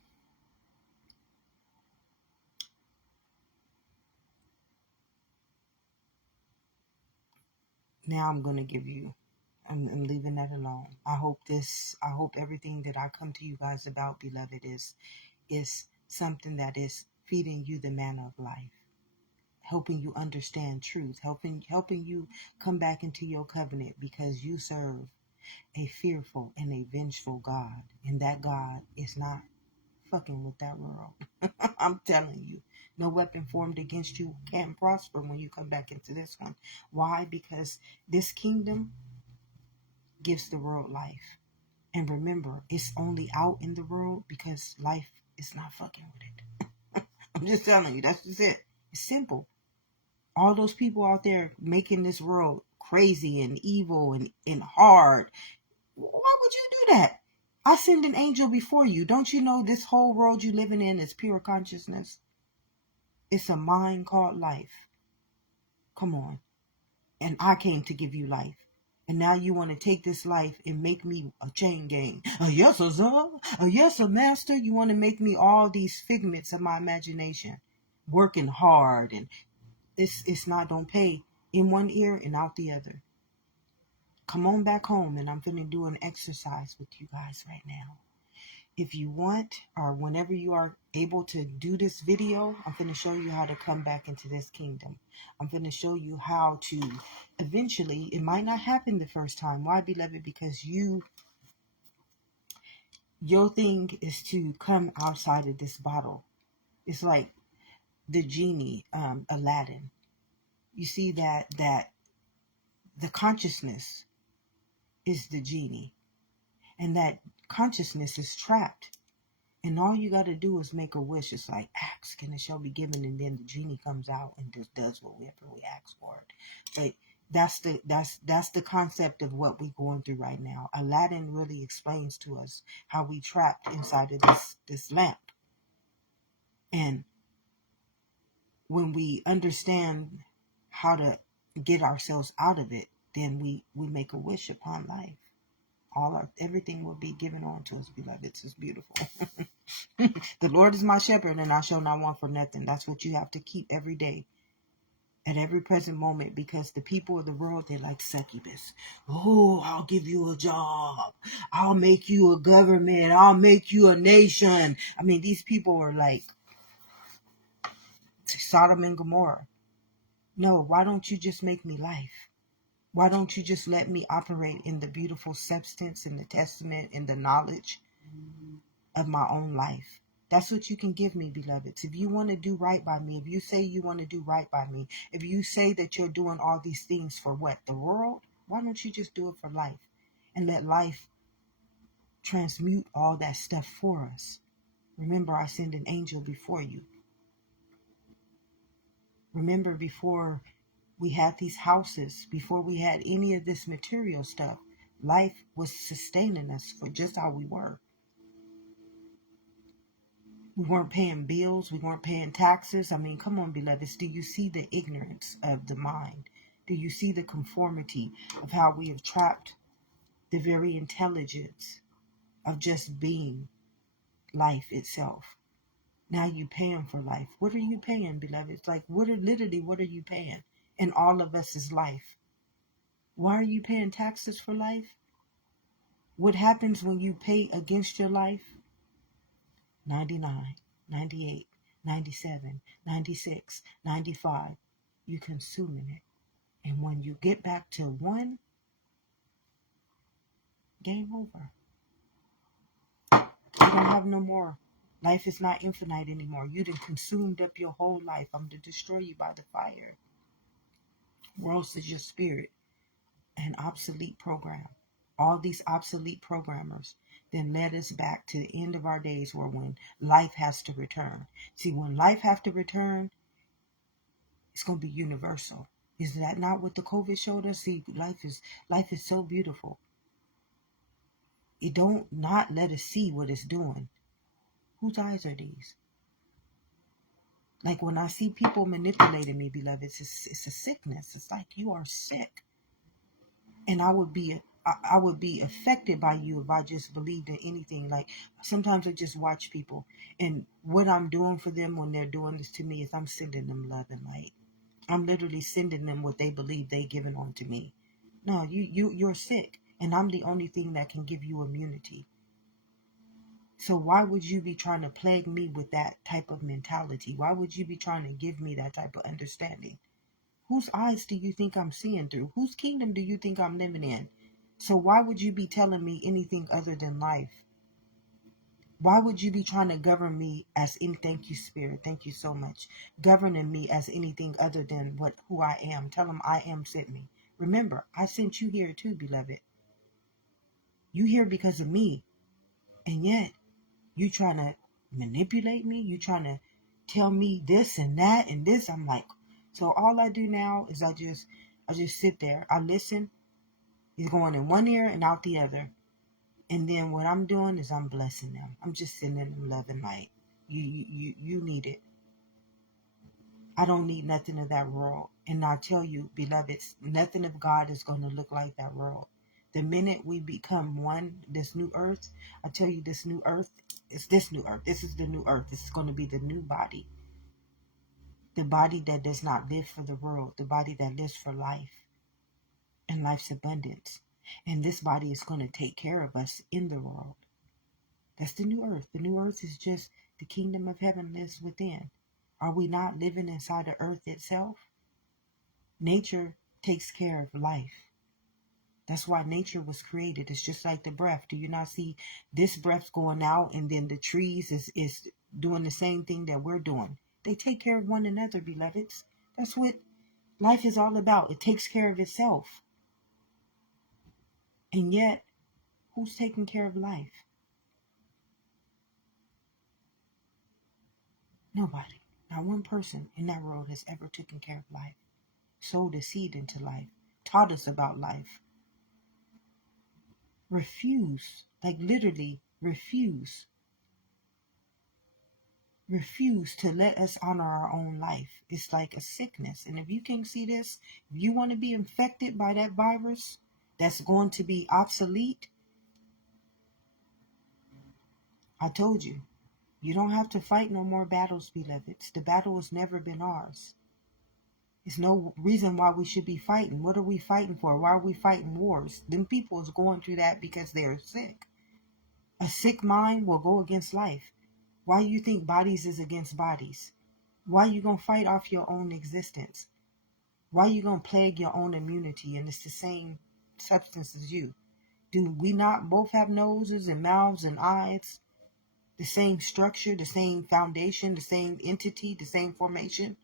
now I'm going to give you, I'm leaving that alone. I hope everything that I come to you guys about, beloved, is something that is feeding you the manna of life, helping you understand truth, helping you come back into your covenant because you serve a fearful and a vengeful God. And that God is not fucking with that world. I'm telling you. No weapon formed against you can prosper when you come back into this one. Why? Because this kingdom gives the world life. And remember, it's only out in the world because life is not fucking with it. I'm just telling you, that's just it. It's simple. All those people out there making this world crazy and evil and hard. Why would you do that? I send an angel before you. Don't you know this whole world you're living in is pure consciousness? It's a mind called life. Come on. And I came to give you life. And now you want to take this life and make me a chain gang. Yes, sir. Yes, sir, master. You want to make me all these figments of my imagination. Working hard. And it's not, don't pay in one ear and out the other. Come on back home and I'm going to do an exercise with you guys right now. If you want, or whenever you are able to do this video, I'm going to show you how to come back into this kingdom. I'm going to show you how to eventually, it might not happen the first time. Why, beloved? Because your thing is to come outside of this bottle. It's like the genie, Aladdin. You see that the consciousness is the genie. And that consciousness is trapped. And all you got to do is make a wish. It's like, ask and it shall be given. And then the genie comes out and just does whatever we ask for it. But that's the concept of what we're going through right now. Aladdin really explains to us how we trapped inside of this lamp. And when we understand how to get ourselves out of it, then we make a wish upon life. Everything will be given on to us, beloved. It's beautiful. The Lord is my shepherd, and I shall not want for nothing. That's what you have to keep every day, at every present moment, because the people of the world, they're like succubus. Oh, I'll give you a job. I'll make you a government. I'll make you a nation. I mean, these people are like Sodom and Gomorrah. No, why don't you just make me life? Why don't you just let me operate in the beautiful substance and the testament and the knowledge of my own life? That's what you can give me, beloveds. If you want to do right by me, if you say you want to do right by me, if you say that you're doing all these things for what? The world? Why don't you just do it for life? And let life transmute all that stuff for us. Remember, I send an angel before you. Remember, before we had these houses, before we had any of this material stuff, life was sustaining us for just how we were. We weren't paying bills. We weren't paying taxes. I mean, come on, beloveds. Do you see the ignorance of the mind? Do you see the conformity of how we have trapped the very intelligence of just being life itself? Now you paying for life. What are you paying, beloveds? Like, what are you paying in all of us is life? Why are you paying taxes for life? What happens when you pay against your life? 99, 98, 97, 96, 95. You consuming it. And when you get back to one, game over. You don't have no more. Life is not infinite anymore. You done consumed up your whole life. I'm to destroy you by the fire. Worlds is your spirit. An obsolete program. All these obsolete programmers then led us back to the end of our days, where when life has to return. See, when life have to return, it's going to be universal. Is that not what the COVID showed us? See, life is so beautiful. It don't not let us see what it's doing. Whose eyes are these? Like when I see people manipulating me, beloveds, it's a sickness. It's like you are sick. And I would be affected by you if I just believed in anything. Like sometimes I just watch people, and what I'm doing for them when they're doing this to me is I'm sending them love and light. I'm literally sending them what they believe they given on to me. No, you're sick, and I'm the only thing that can give you immunity. So why would you be trying to plague me with that type of mentality? Why would you be trying to give me that type of understanding? Whose eyes do you think I'm seeing through? Whose kingdom do you think I'm living in? So why would you be telling me anything other than life? Why would you be trying to govern me as in thank you, Spirit, thank you so much. Governing me as anything other than who I am. Tell them I am sent me. Remember, I sent you here too, beloved. You here because of me. And yet, you trying to manipulate me? You trying to tell me this and that and this? I'm like, so all I do now is I just sit there. I listen. It's going in one ear and out the other. And then what I'm doing is I'm blessing them. I'm just sending them love and light. You need it. I don't need nothing of that world. And I tell you, beloveds, nothing of God is going to look like that world. The minute we become one, this new earth, I tell you, this new earth, it's this new earth. This is the new earth. This is going to be the new body. The body that does not live for the world. The body that lives for life and life's abundance. And this body is going to take care of us in the world. That's the new earth. The new earth is just the kingdom of heaven lives within. Are we not living inside the earth itself? Nature takes care of life. That's why nature was created. It's just like the breath. Do you not see this breath going out, and then the trees is doing the same thing that we're doing? They take care of one another, beloveds. That's what life is all about. It takes care of itself. And yet, who's taking care of life? Nobody. Not one person in that world has ever taken care of life, sowed a seed into life, taught us about life. Refuse, like literally refuse to let us honor our own life. It's like a sickness. And if you can't see this, if you want to be infected by that virus that's going to be obsolete, I told you, you don't have to fight no more battles, beloveds. The battle has never been ours. There's no reason why we should be fighting. What are we fighting for? Why are we fighting wars? Them people is going through that because they're sick. A sick mind will go against life. Why you think bodies is against bodies? Why you gonna fight off your own existence? Why you gonna plague your own immunity, and it's the same substance as you? Do we not both have noses and mouths and eyes? The same structure, the same foundation, the same entity, the same formation?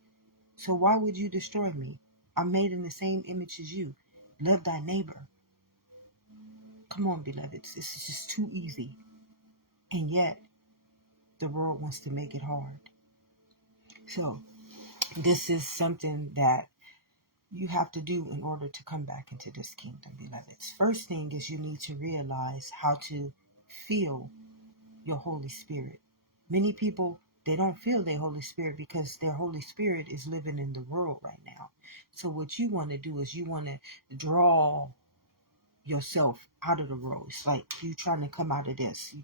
So why would you destroy me? I'm made in the same image as you. Love thy neighbor. Come on, beloveds. This is just too easy. And yet, The world wants to make it hard. So this is something that you have to do in order to come back into this kingdom, beloveds. First thing is you need to realize how to feel your Holy Spirit. Many people, they don't feel their Holy Spirit because their Holy Spirit is living in the world right now. So what you want to do is you want to draw yourself out of the world. It's like you trying to come out of this.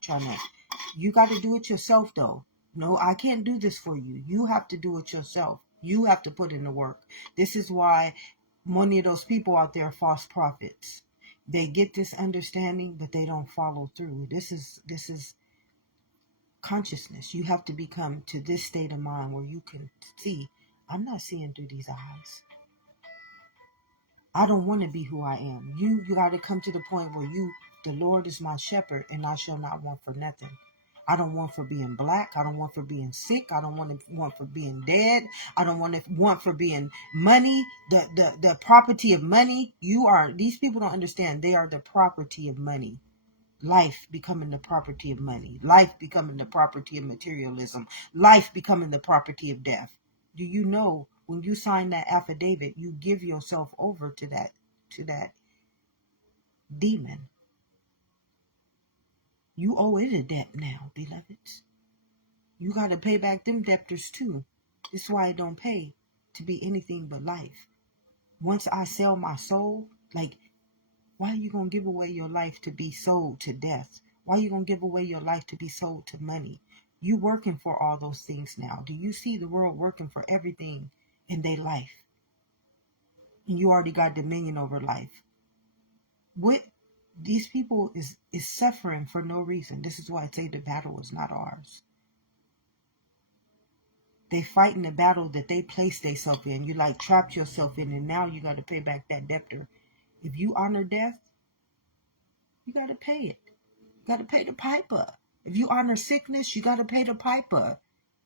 You got to do it yourself though. No, I can't do this for you. You have to do it yourself. You have to put in the work. This is why many of those people out there are false prophets. They get this understanding, but they don't follow through. This is consciousness. You have to become to this state of mind where you can see, I'm not seeing through these eyes. I don't want to be who I am. You got to come to the point where the Lord is my shepherd and I shall not want for nothing. I don't want for being black. I don't want for being sick. I don't want for being dead. I don't want for being money, the property of money. These people don't understand. They are the property of money. Life becoming the property of money. Life becoming the property of materialism. Life becoming the property of death. Do you know when you sign that affidavit, you give yourself over to that demon? You owe it a debt now, beloveds. You got to pay back them debtors too. This is why it don't pay to be anything but life. Once I sell my soul, like, why are you going to give away your life to be sold to death? Why are you going to give away your life to be sold to money? You working for all those things now. Do you see the world working for everything in their life? And you already got dominion over life. What these people is suffering for no reason. This is why I say the battle is not ours. They fighting the battle that they placed themselves in. You like trapped yourself in, and now you got to pay back that debtor. If you honor death, you got to pay it. You got to pay the piper. If you honor sickness, you got to pay the piper.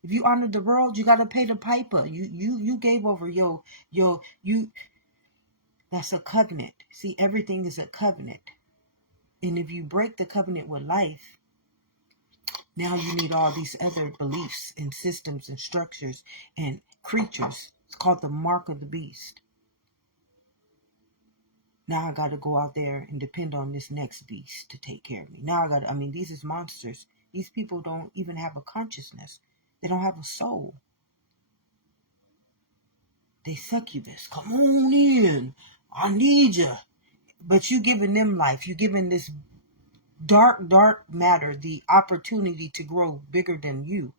If you honor the world, you got to pay the piper. You gave over you. That's a covenant. See, everything is a covenant. And if you break the covenant with life, now you need all these other beliefs and systems and structures and creatures. It's called the mark of the beast. Now I got to go out there and depend on this next beast to take care of me. Now these is monsters. These people don't even have a consciousness. They don't have a soul. They succubus. Come on in. I need you. But you giving them life. You giving this dark matter the opportunity to grow bigger than you.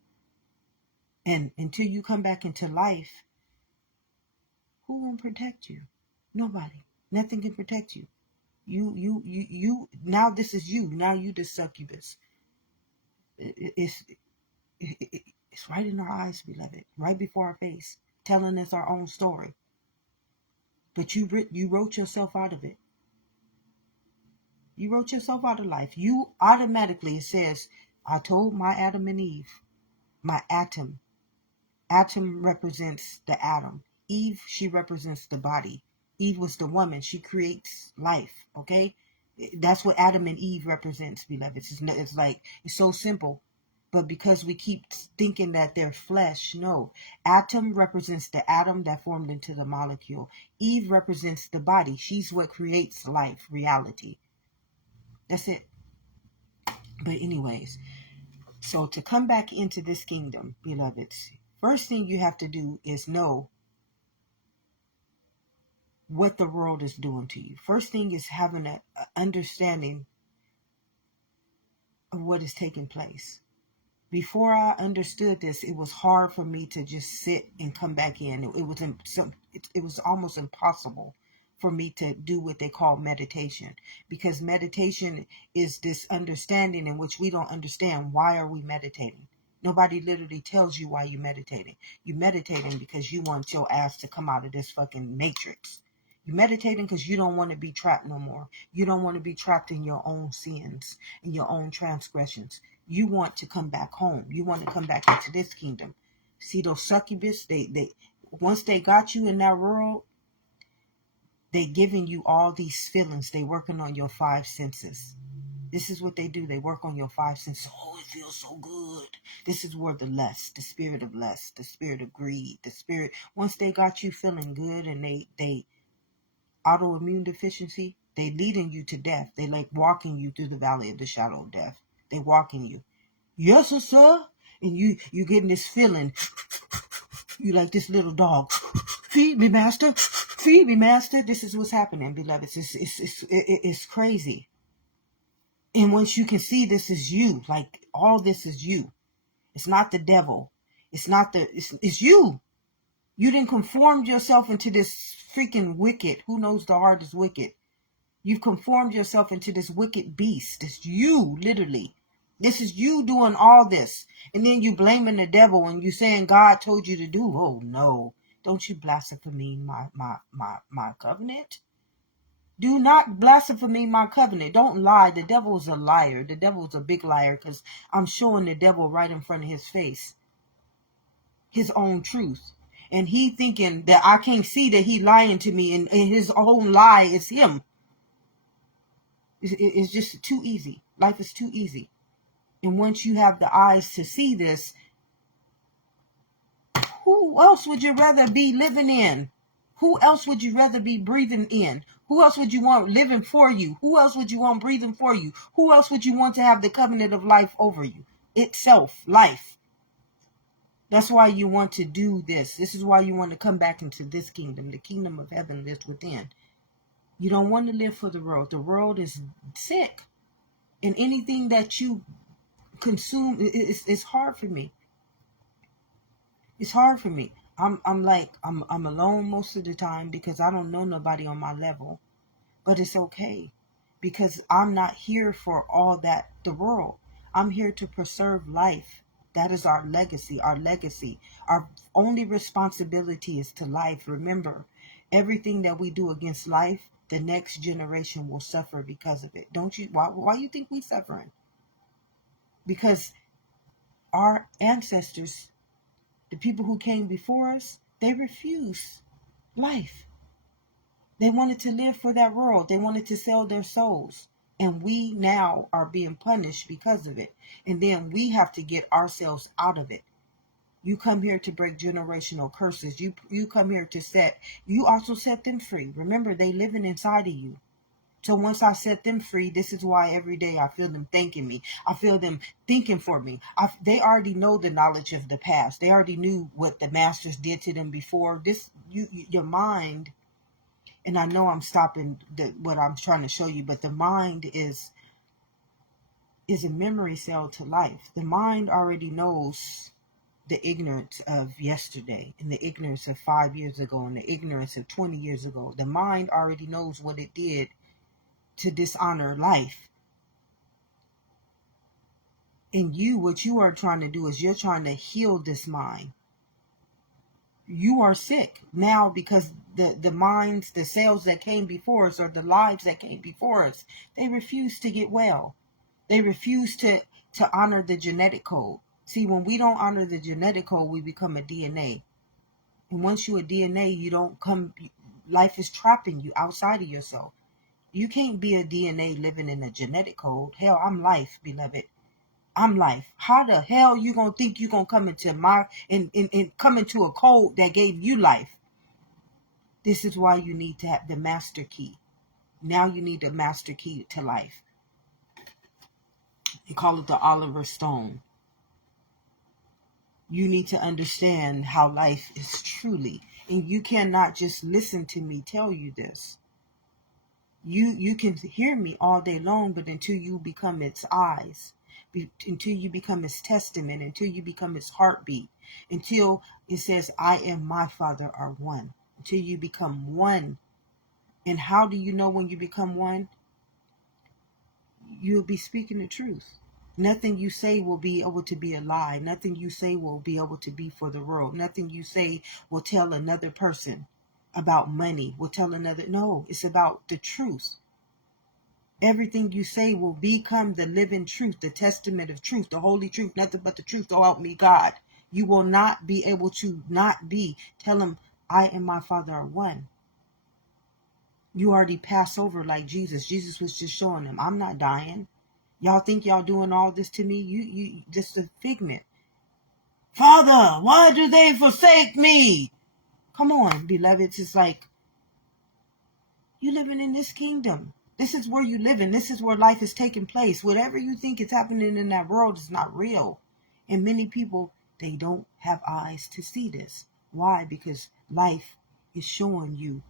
And until you come back into life, who won't protect you? Nobody. Nothing can protect you. You now this is you. Now you the succubus. It's right in our eyes, beloved. Right before our face. Telling us our own story. But you wrote yourself out of it. You wrote yourself out of life. You automatically, it says, I told my Adam and Eve, my atom. Atom represents the atom. Eve, she represents the body. Eve was the woman. She creates life, okay? That's what Adam and Eve represents, beloved. It's so simple. But because we keep thinking that they're flesh, no. Atom represents the atom that formed into the molecule. Eve represents the body. She's what creates life, reality. That's it. But anyways, so to come back into this kingdom, beloveds, first thing you have to do is know what the world is doing to you. First thing is having an understanding of what is taking place. Before I understood this, it was hard for me to just sit and come back in. It was almost impossible for me to do what they call meditation, because meditation is this understanding in which we don't understand. Why are we meditating? Nobody literally tells you why you're meditating. You're meditating because you want your ass to come out of this fucking matrix. You're meditating because you don't want to be trapped no more. You don't want to be trapped in your own sins and your own transgressions. You want to come back home. You want to come back into this kingdom. See those succubus, they once they got you in that world, they giving you all these feelings. They working on your five senses. This is what they do. They work on your five senses. Oh, it feels so good. This is where the lust, the spirit of lust, the spirit of greed, the spirit, once they got you feeling good and they autoimmune deficiency, they leading you to death. They like walking you through the valley of the shadow of death. They walking you. Yes, sir. And you getting this feeling. You like this little dog. Feed me, master. Feed me, master. This is what's happening, beloveds. It's crazy. And once you can see this is you, like all this is you. It's not the devil. It's not it's you. You didn't conform yourself into this freaking wicked. Who knows the heart is wicked? You've conformed yourself into this wicked beast. It's you, literally. This is you doing all this. And then you blaming the devil and you saying God told you to do. Oh no. Don't you blaspheme my covenant? Do not blaspheme my covenant. Don't lie. The devil is a liar. The devil is a big liar because I'm showing the devil right in front of his face his own truth. And he thinking that I can't see that he lying to me and his own lie is him. It's just too easy. Life is too easy. And once you have the eyes to see this, who else would you rather be living in? Who else would you rather be breathing in? Who else would you want living for you? Who else would you want breathing for you? Who else would you want to have the covenant of life over you? Itself, life. That's why you want to do this. This is why you want to come back into this kingdom. The kingdom of heaven lives within. You don't want to live for the world. The world is sick. And anything that you consume, it's hard for me. It's hard for me. I'm alone most of the time because I don't know nobody on my level. But it's okay because I'm not here for all that the world. I'm here to preserve life. That is our legacy. Our legacy. Our only responsibility is to life. Remember, everything that we do against life, the next generation will suffer because of it. Don't you? Why you think we suffering? Because our ancestors, the people who came before us, they refused life. They wanted to live for that world. They wanted to sell their souls. And we now are being punished because of it. And then we have to get ourselves out of it. You come here to break generational curses. You come here to you also set them free. Remember, they living inside of you. So once I set them free, this is why every day I feel them thanking me. I feel them thinking for me. They already know the knowledge of the past. They already knew what the masters did to them before. Your mind, and I know I'm stopping what I'm trying to show you, but the mind is a memory cell to life. The mind already knows the ignorance of yesterday and the ignorance of 5 years ago and the ignorance of 20 years ago. The mind already knows what it did to dishonor life. And what you are trying to do is you're trying to heal this mind. You are sick now because the minds, the cells that came before us, or the lives that came before us, they refuse to get well. They refuse to honor the genetic code. See, when we don't honor the genetic code, we become a DNA. And once you're a DNA, life is trapping you outside of yourself. You can't be a DNA living in a genetic code. Hell, I'm life, beloved. I'm life. How the hell you gonna think you gonna come into come into a code that gave you life? This is why you need to have the master key. Now you need the master key to life. You call it the Oliver Stone. You need to understand how life is truly. And you cannot just listen to me tell you this. You can hear me all day long, but until you become its eyes, until you become its testament, until you become its heartbeat, until it says, I and my Father are one, until you become one. And how do you know when you become one? You'll be speaking the truth. Nothing you say will be able to be a lie. Nothing you say will be able to be for the world. Nothing you say will tell another person about money, will tell another. No, it's about the truth. Everything you say will become the living truth, the testament of truth, the holy truth, nothing but the truth. So help me God. You will not be able to not be. Tell him, I and my Father are one. You already pass over like Jesus. Jesus was just showing them, I'm not dying. Y'all think y'all doing all this to me? You just a figment. Father, why do they forsake me? Come on, beloveds. It's like, you living in this kingdom. This is where you living. This is where life is taking place. Whatever you think is happening in that world is not real. And many people, they don't have eyes to see this. Why? Because life is showing you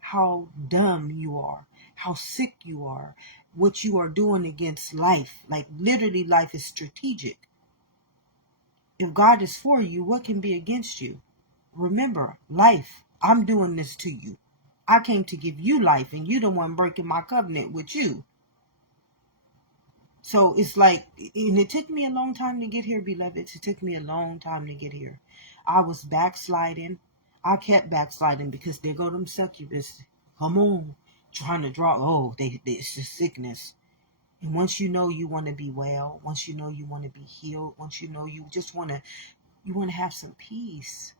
how dumb you are, how sick you are, what you are doing against life. Like literally, life is strategic. If God is for you, what can be against you? Remember, life, I'm doing this to you. I came to give you life, and you the one breaking my covenant with you. So it's like, and it took me a long time to get here, beloveds. It took me a long time to get here. I was backsliding. I kept backsliding because there go them succubus. Come on, trying to draw. Oh, it's just sickness. And once you know you want to be well, once you know you want to be healed, once you know you just want to have some peace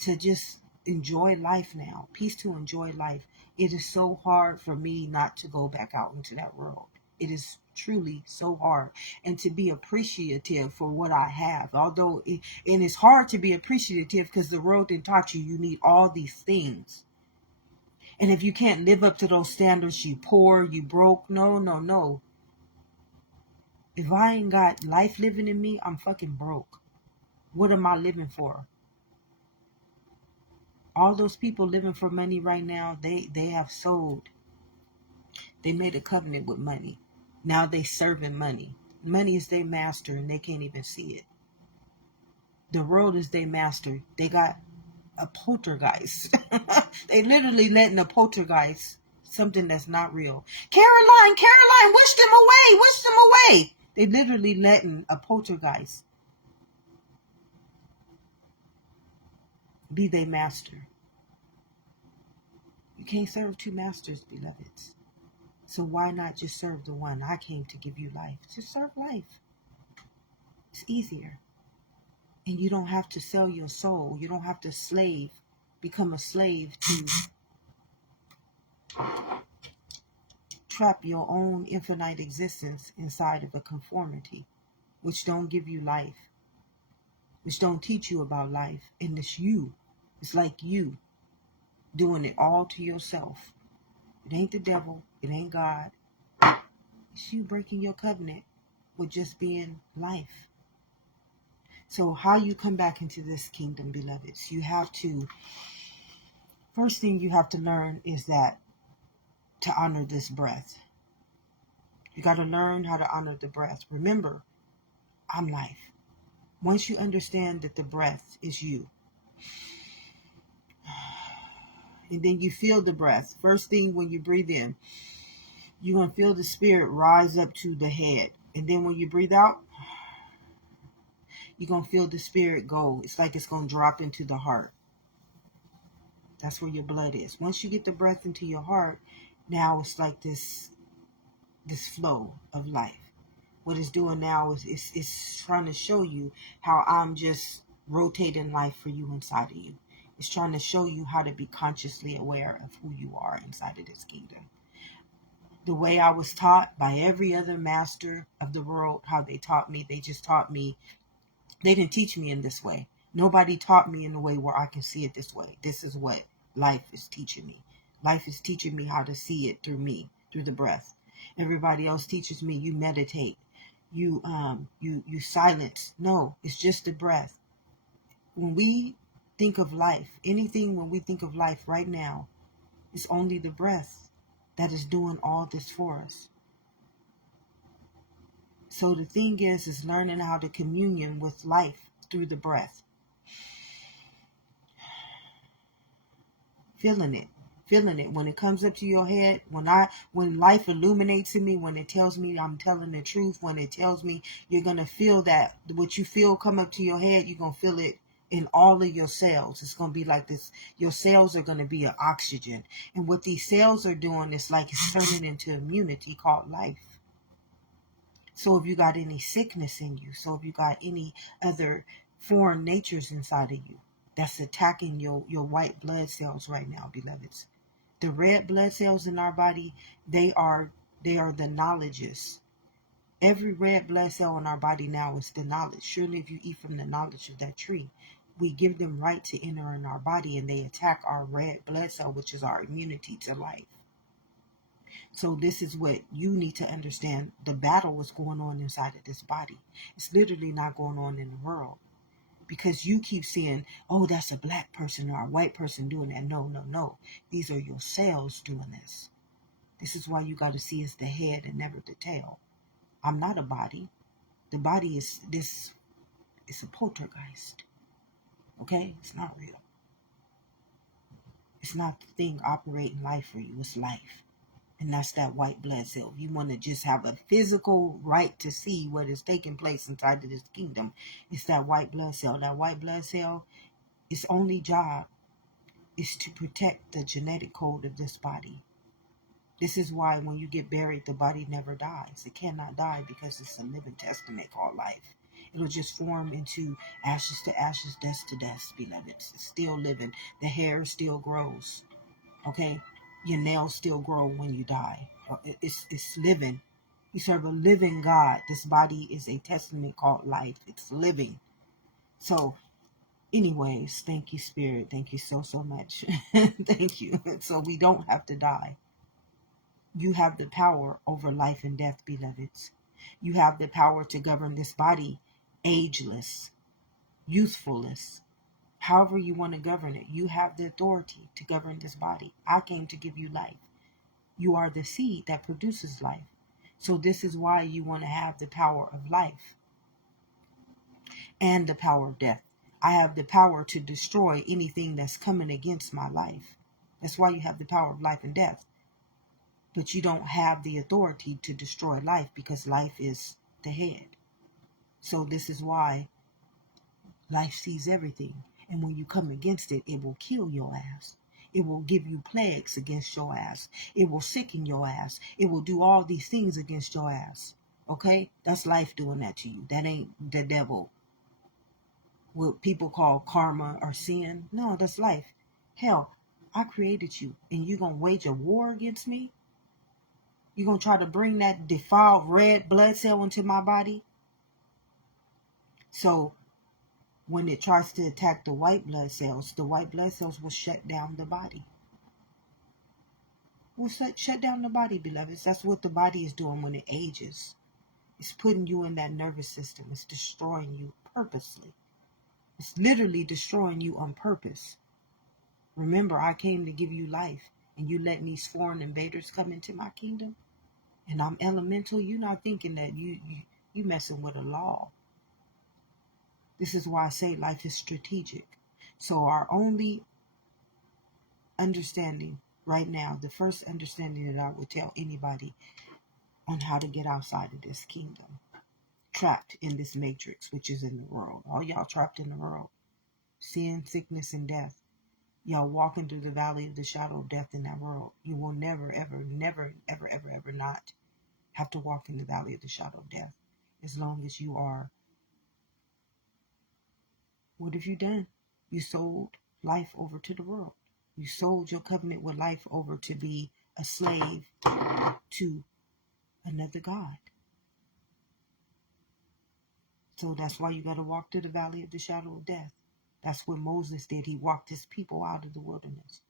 to just enjoy life now. Peace to enjoy life. It is so hard for me not to go back out into that world. It is truly so hard. And to be appreciative for what I have. And it's hard to be appreciative because the world didn't taught you need all these things. And if you can't live up to those standards, you poor, you broke. No. If I ain't got life living in me, I'm fucking broke. What am I living for? All those people living for money right now, they have sold. They made a covenant with money. Now they serving money. Money is their master and they can't even see it. The world is their master. They got a poltergeist. They literally letting a poltergeist, something that's not real. Caroline, wish them away. They literally letting a poltergeist be their master. You can't serve two masters, beloveds. So why not just serve the one? I came to give you life. Just serve life. It's easier. And you don't have to sell your soul. You don't have to become a slave to trap your own infinite existence inside of a conformity, which don't give you life, which don't teach you about life. And it's you. It's like you doing it all to yourself. It ain't the devil. It ain't God. It's you breaking your covenant with just being life. So how you come back into this kingdom, beloveds, first thing you have to learn is that to honor this breath. You got to learn how to honor the breath. Remember, I'm life. Once you understand that the breath is you, and then you feel the breath. First thing when you breathe in, you're going to feel the spirit rise up to the head. And then when you breathe out, you're going to feel the spirit go. It's like it's going to drop into the heart. That's where your blood is. Once you get the breath into your heart, now it's like this flow of life. What it's doing now is it's trying to show you how I'm just rotating life for you inside of you. It's trying to show you how to be consciously aware of who you are inside of this kingdom. The way I was taught by every other master of the world, how they taught me, they just taught me. They didn't teach me in this way. Nobody taught me in a way where I can see it this way. This is what life is teaching me. Life is teaching me how to see it through me, through the breath. Everybody else teaches me you meditate, you silence. No, it's just the breath. When we think of life, when we think of life right now, it's only the breath that is doing all this for us. So the thing is learning how to communion with life through the breath. Feeling it. When it comes up to your head, when life illuminates in me, when it tells me I'm telling the truth, when it tells me you're going to feel that, what you feel come up to your head, you're going to feel it in all of your cells. It's going to be like this. Your cells are going to be an oxygen. And what these cells are doing is like it's turning into immunity called life. So if you got any sickness in you, so if you got any other foreign natures inside of you that's attacking your white blood cells right now, beloveds. The red blood cells in our body, they are the knowledges. Every red blood cell in our body now is the knowledge. Surely if you eat from the knowledge of that tree, we give them right to enter in our body, and they attack our red blood cell, which is our immunity to life. So this is what you need to understand. The battle is going on inside of this body. It's literally not going on in the world. Because you keep saying, oh, that's a black person or a white person doing that. No, no, no. These are your cells doing this. This is why you got to see as the head and never the tail. I'm not a body. The body is this. It's a poltergeist. Okay? It's not real. It's not the thing operating life for you. It's life. And that's that white blood cell. If you want to just have a physical right to see what is taking place inside of this kingdom, it's that white blood cell. That white blood cell, its only job is to protect the genetic code of this body. This is why when you get buried, the body never dies. It cannot die because it's a living testament called life. It'll just form into ashes to ashes, dust to dust, beloved. It's still living. The hair still grows. Okay? Your nails still grow when you die. It's living. You serve a living God. This body is a testament called life. It's living. So, anyways, thank you, Spirit. Thank you so, so much. Thank you. So we don't have to die. You have the power over life and death, beloveds. You have the power to govern this body, ageless, youthfulness, however you want to govern it. You have the authority to govern this body. I came to give you life. You are the seed that produces life. So this is why you want to have the power of life and the power of death. I have the power to destroy anything that's coming against my life. That's why you have the power of life and death. But you don't have the authority to destroy life because life is the head. So this is why life sees everything. And when you come against it, it will kill your ass. It will give you plagues against your ass. It will sicken your ass. It will do all these things against your ass. Okay? That's life doing that to you. That ain't the devil. What people call karma or sin. No, that's life. Hell, I created you. And you gonna wage a war against me? You gonna try to bring that defiled red blood cell into my body? So when it tries to attack the white blood cells will shut down the body. Will shut down the body, beloveds. That's what the body is doing when it ages. It's putting you in that nervous system. It's destroying you purposely. It's literally destroying you on purpose. Remember, I came to give you life, and you letting these foreign invaders come into my kingdom, and I'm elemental. You're not thinking that you messing with a law. This is why I say life is strategic. So our only understanding right now, the first understanding that I would tell anybody on how to get outside of this kingdom, trapped in this matrix, which is in the world. All y'all trapped in the world. Sin, sickness, and death. Y'all walking through the valley of the shadow of death in that world. You will never, ever, never, ever, ever, ever not have to walk in the valley of the shadow of death. As long as you are. What have you done? You sold life over to the world. You sold your covenant with life over to be a slave to another God. So that's why you got to walk through the valley of the shadow of death. That's what Moses did. He walked his people out of the wilderness.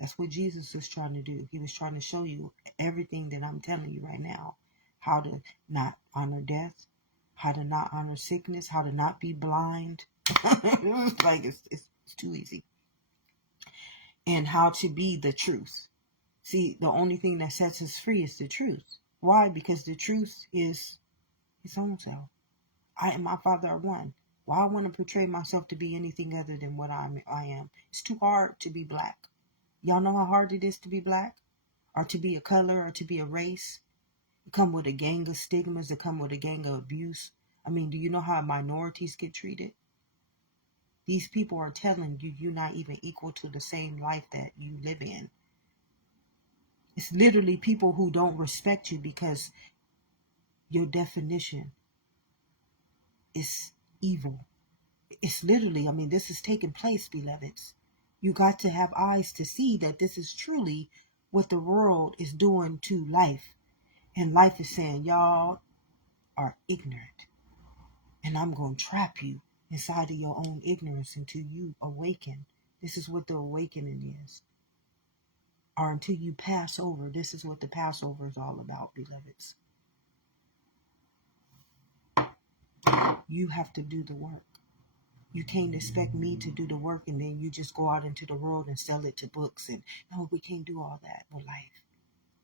That's what Jesus was trying to do. He was trying to show you everything that I'm telling you right now. How to not honor death, how to not honor sickness, how to not be blind. Like it's too easy. And how to be the truth. See, the only thing that sets us free is the truth. Why? Because the truth is his own self. I and my Father are one. Why I want to portray myself to be anything other than what I am? It's too hard to be black. Y'all know how hard it is to be black? Or to be a color, or to be a race? It come with a gang of stigmas. It come with a gang of abuse. I mean, do you know how minorities get treated? These people are telling you you're not even equal to the same life that you live in. It's literally people who don't respect you because your definition is evil. It's literally, I mean, this is taking place, beloveds. You got to have eyes to see that this is truly what the world is doing to life. And life is saying, y'all are ignorant. And I'm going to trap you inside of your own ignorance until you awaken. This is what the awakening is. Or until you pass over. This is what the Passover is all about, beloveds. You have to do the work. You can't expect me to do the work and then you just go out into the world and sell it to books. And no, we can't do all that with life.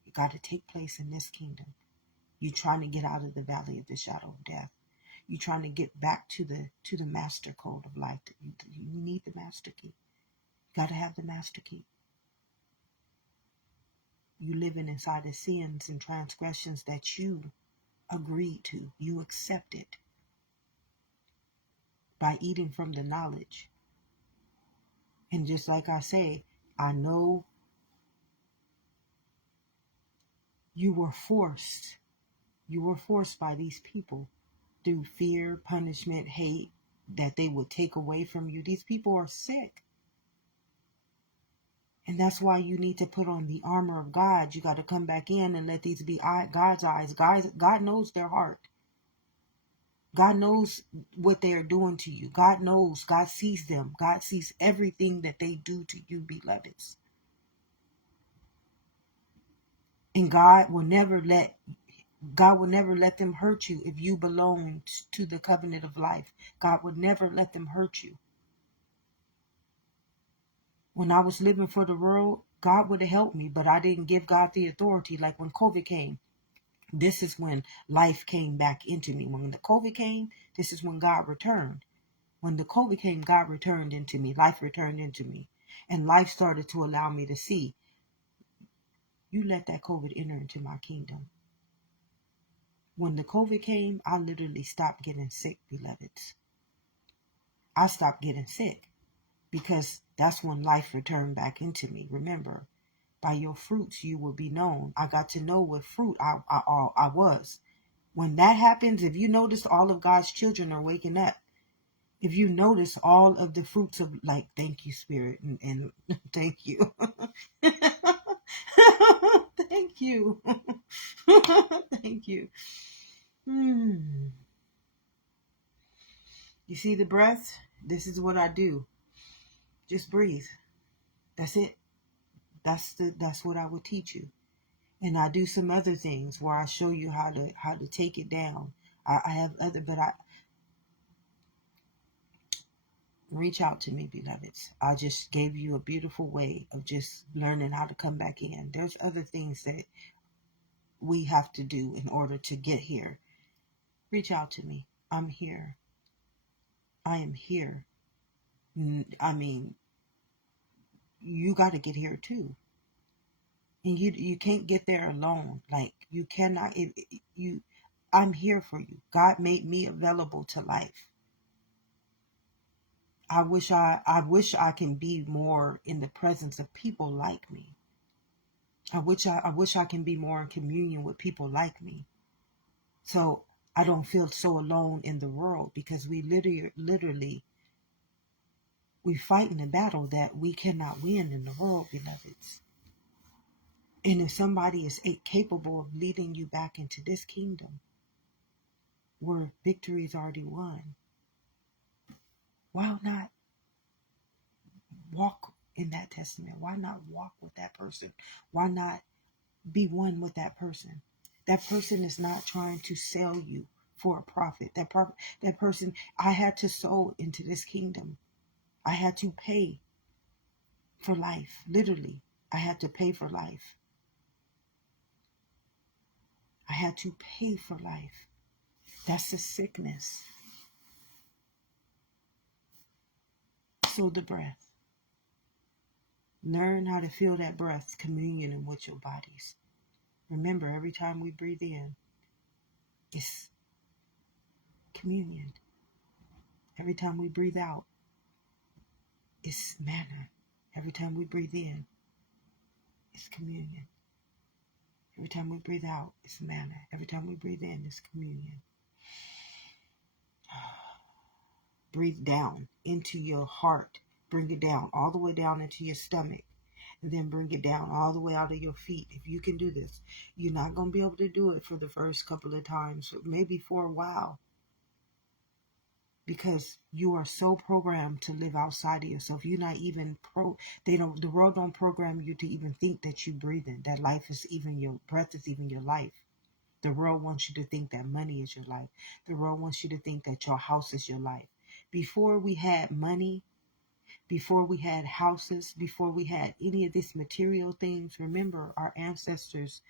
It got to take place in this kingdom. You're trying to get out of the valley of the shadow of death. You're trying to get back to the master code of life. You need the master key. You got to have the master key. You living inside of sins and transgressions that you agreed to. You accept it by eating from the knowledge. And just like I say, I know you were forced. You were forced by these people through fear, punishment, hate, that they would take away from you. These people are sick. And that's why you need to put on the armor of God. You got to come back in and let these be God's eyes. God knows their heart. God knows what they are doing to you. God knows. God sees them. God sees everything that they do to you, beloveds. And God will never let them hurt you if you belong to the covenant of life. God would never let them hurt you. When I was living for the world, God would have helped me, but I didn't give God the authority. Like when COVID came, this is when life came back into me. When the COVID came, this is when God returned. When the COVID came, God returned into me. Life returned into me. And life started to allow me to see, you let that COVID enter into my kingdom. When the COVID came, I literally stopped getting sick, beloveds. I stopped getting sick because that's when life returned back into me. Remember, by your fruits you will be known. I got to know what fruit I was. When that happens, if you notice, all of God's children are waking up. If you notice all of the fruits of, like, thank you, Spirit, and thank you. Thank you. Thank you. You see the breath? This is what I do. Just breathe. That's it. That's what I would teach you. And I do some other things where I show you how to take it down. I have other, but I reach out to me, beloveds. I just gave you a beautiful way of just learning how to come back in. There's other things that we have to do in order to get here. Reach out to me. I'm here. I am here. I mean, you got to get here too. And you can't get there alone. Like, you cannot. I'm here for you. God made me available to life. I wish I can be more in the presence of people like me. I wish I can be more in communion with people like me. So I don't feel so alone in the world, because we literally we fighting a battle that we cannot win in the world, beloveds. And if somebody is capable of leading you back into this kingdom where victory is already won, why not walk in that testament? Why not walk with that person? Why not be one with that person? That person is not trying to sell you for a profit. That person, I had to sow into this kingdom. I had to pay for life. Literally, I had to pay for life. I had to pay for life. That's a sickness. So the breath. Learn how to feel that breath communion with your bodies. Remember, every time we breathe in, it's communion. Every time we breathe out, it's manna. Every time we breathe in, it's communion. Every time we breathe out, it's manna. Every time we breathe in, it's communion. Breathe down into your heart. Bring it down, all the way down into your stomach. and then bring it down all the way out of your feet. If you can do this, you're not going to be able to do it for the first couple of times, maybe for a while, because you are so programmed to live outside of yourself. You're not even the world don't program you to even think that you breathing, that life is even your breath is even your life. The world wants you to think that money is your life. The world wants you to think that your house is your life. Before we had money, before we had houses, before we had any of these material things, remember, our ancestors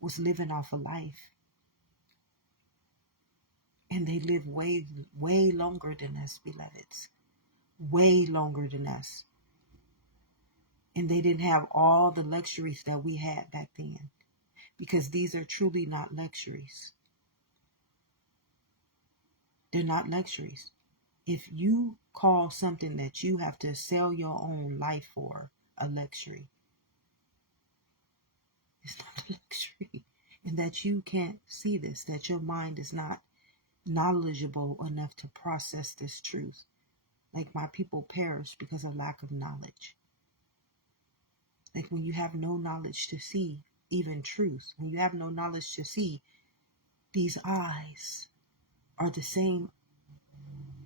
was living off of life. And they lived way, way longer than us, beloveds. Way longer than us. And they didn't have all the luxuries that we had back then, because these are truly not luxuries. They're not luxuries. If you call something that you have to sell your own life for a luxury, it's not a luxury. And that you can't see this, that your mind is not knowledgeable enough to process this truth. Like, my people perish because of lack of knowledge. Like, when you have no knowledge to see even truth, when you have no knowledge to see these eyes are the same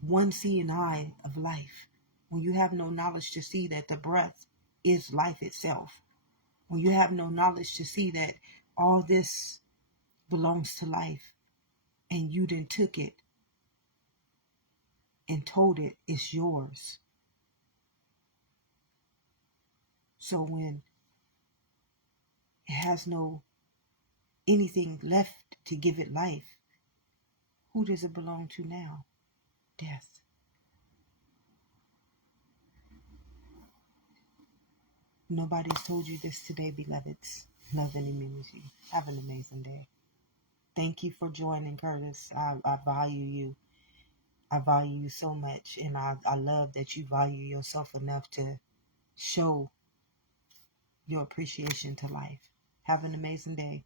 one seeing eye of life, when you have no knowledge to see that the breath is life itself, when you have no knowledge to see that all this belongs to life, and you then took it and told it it's yours. So when it has no anything left to give it life, who does it belong to now? Death. Nobody's told you this today, beloveds. Love and immunity. Have an amazing day. Thank you for joining, Curtis. I value you. I value you so much, and I love that you value yourself enough to show your appreciation to life. Have an amazing day.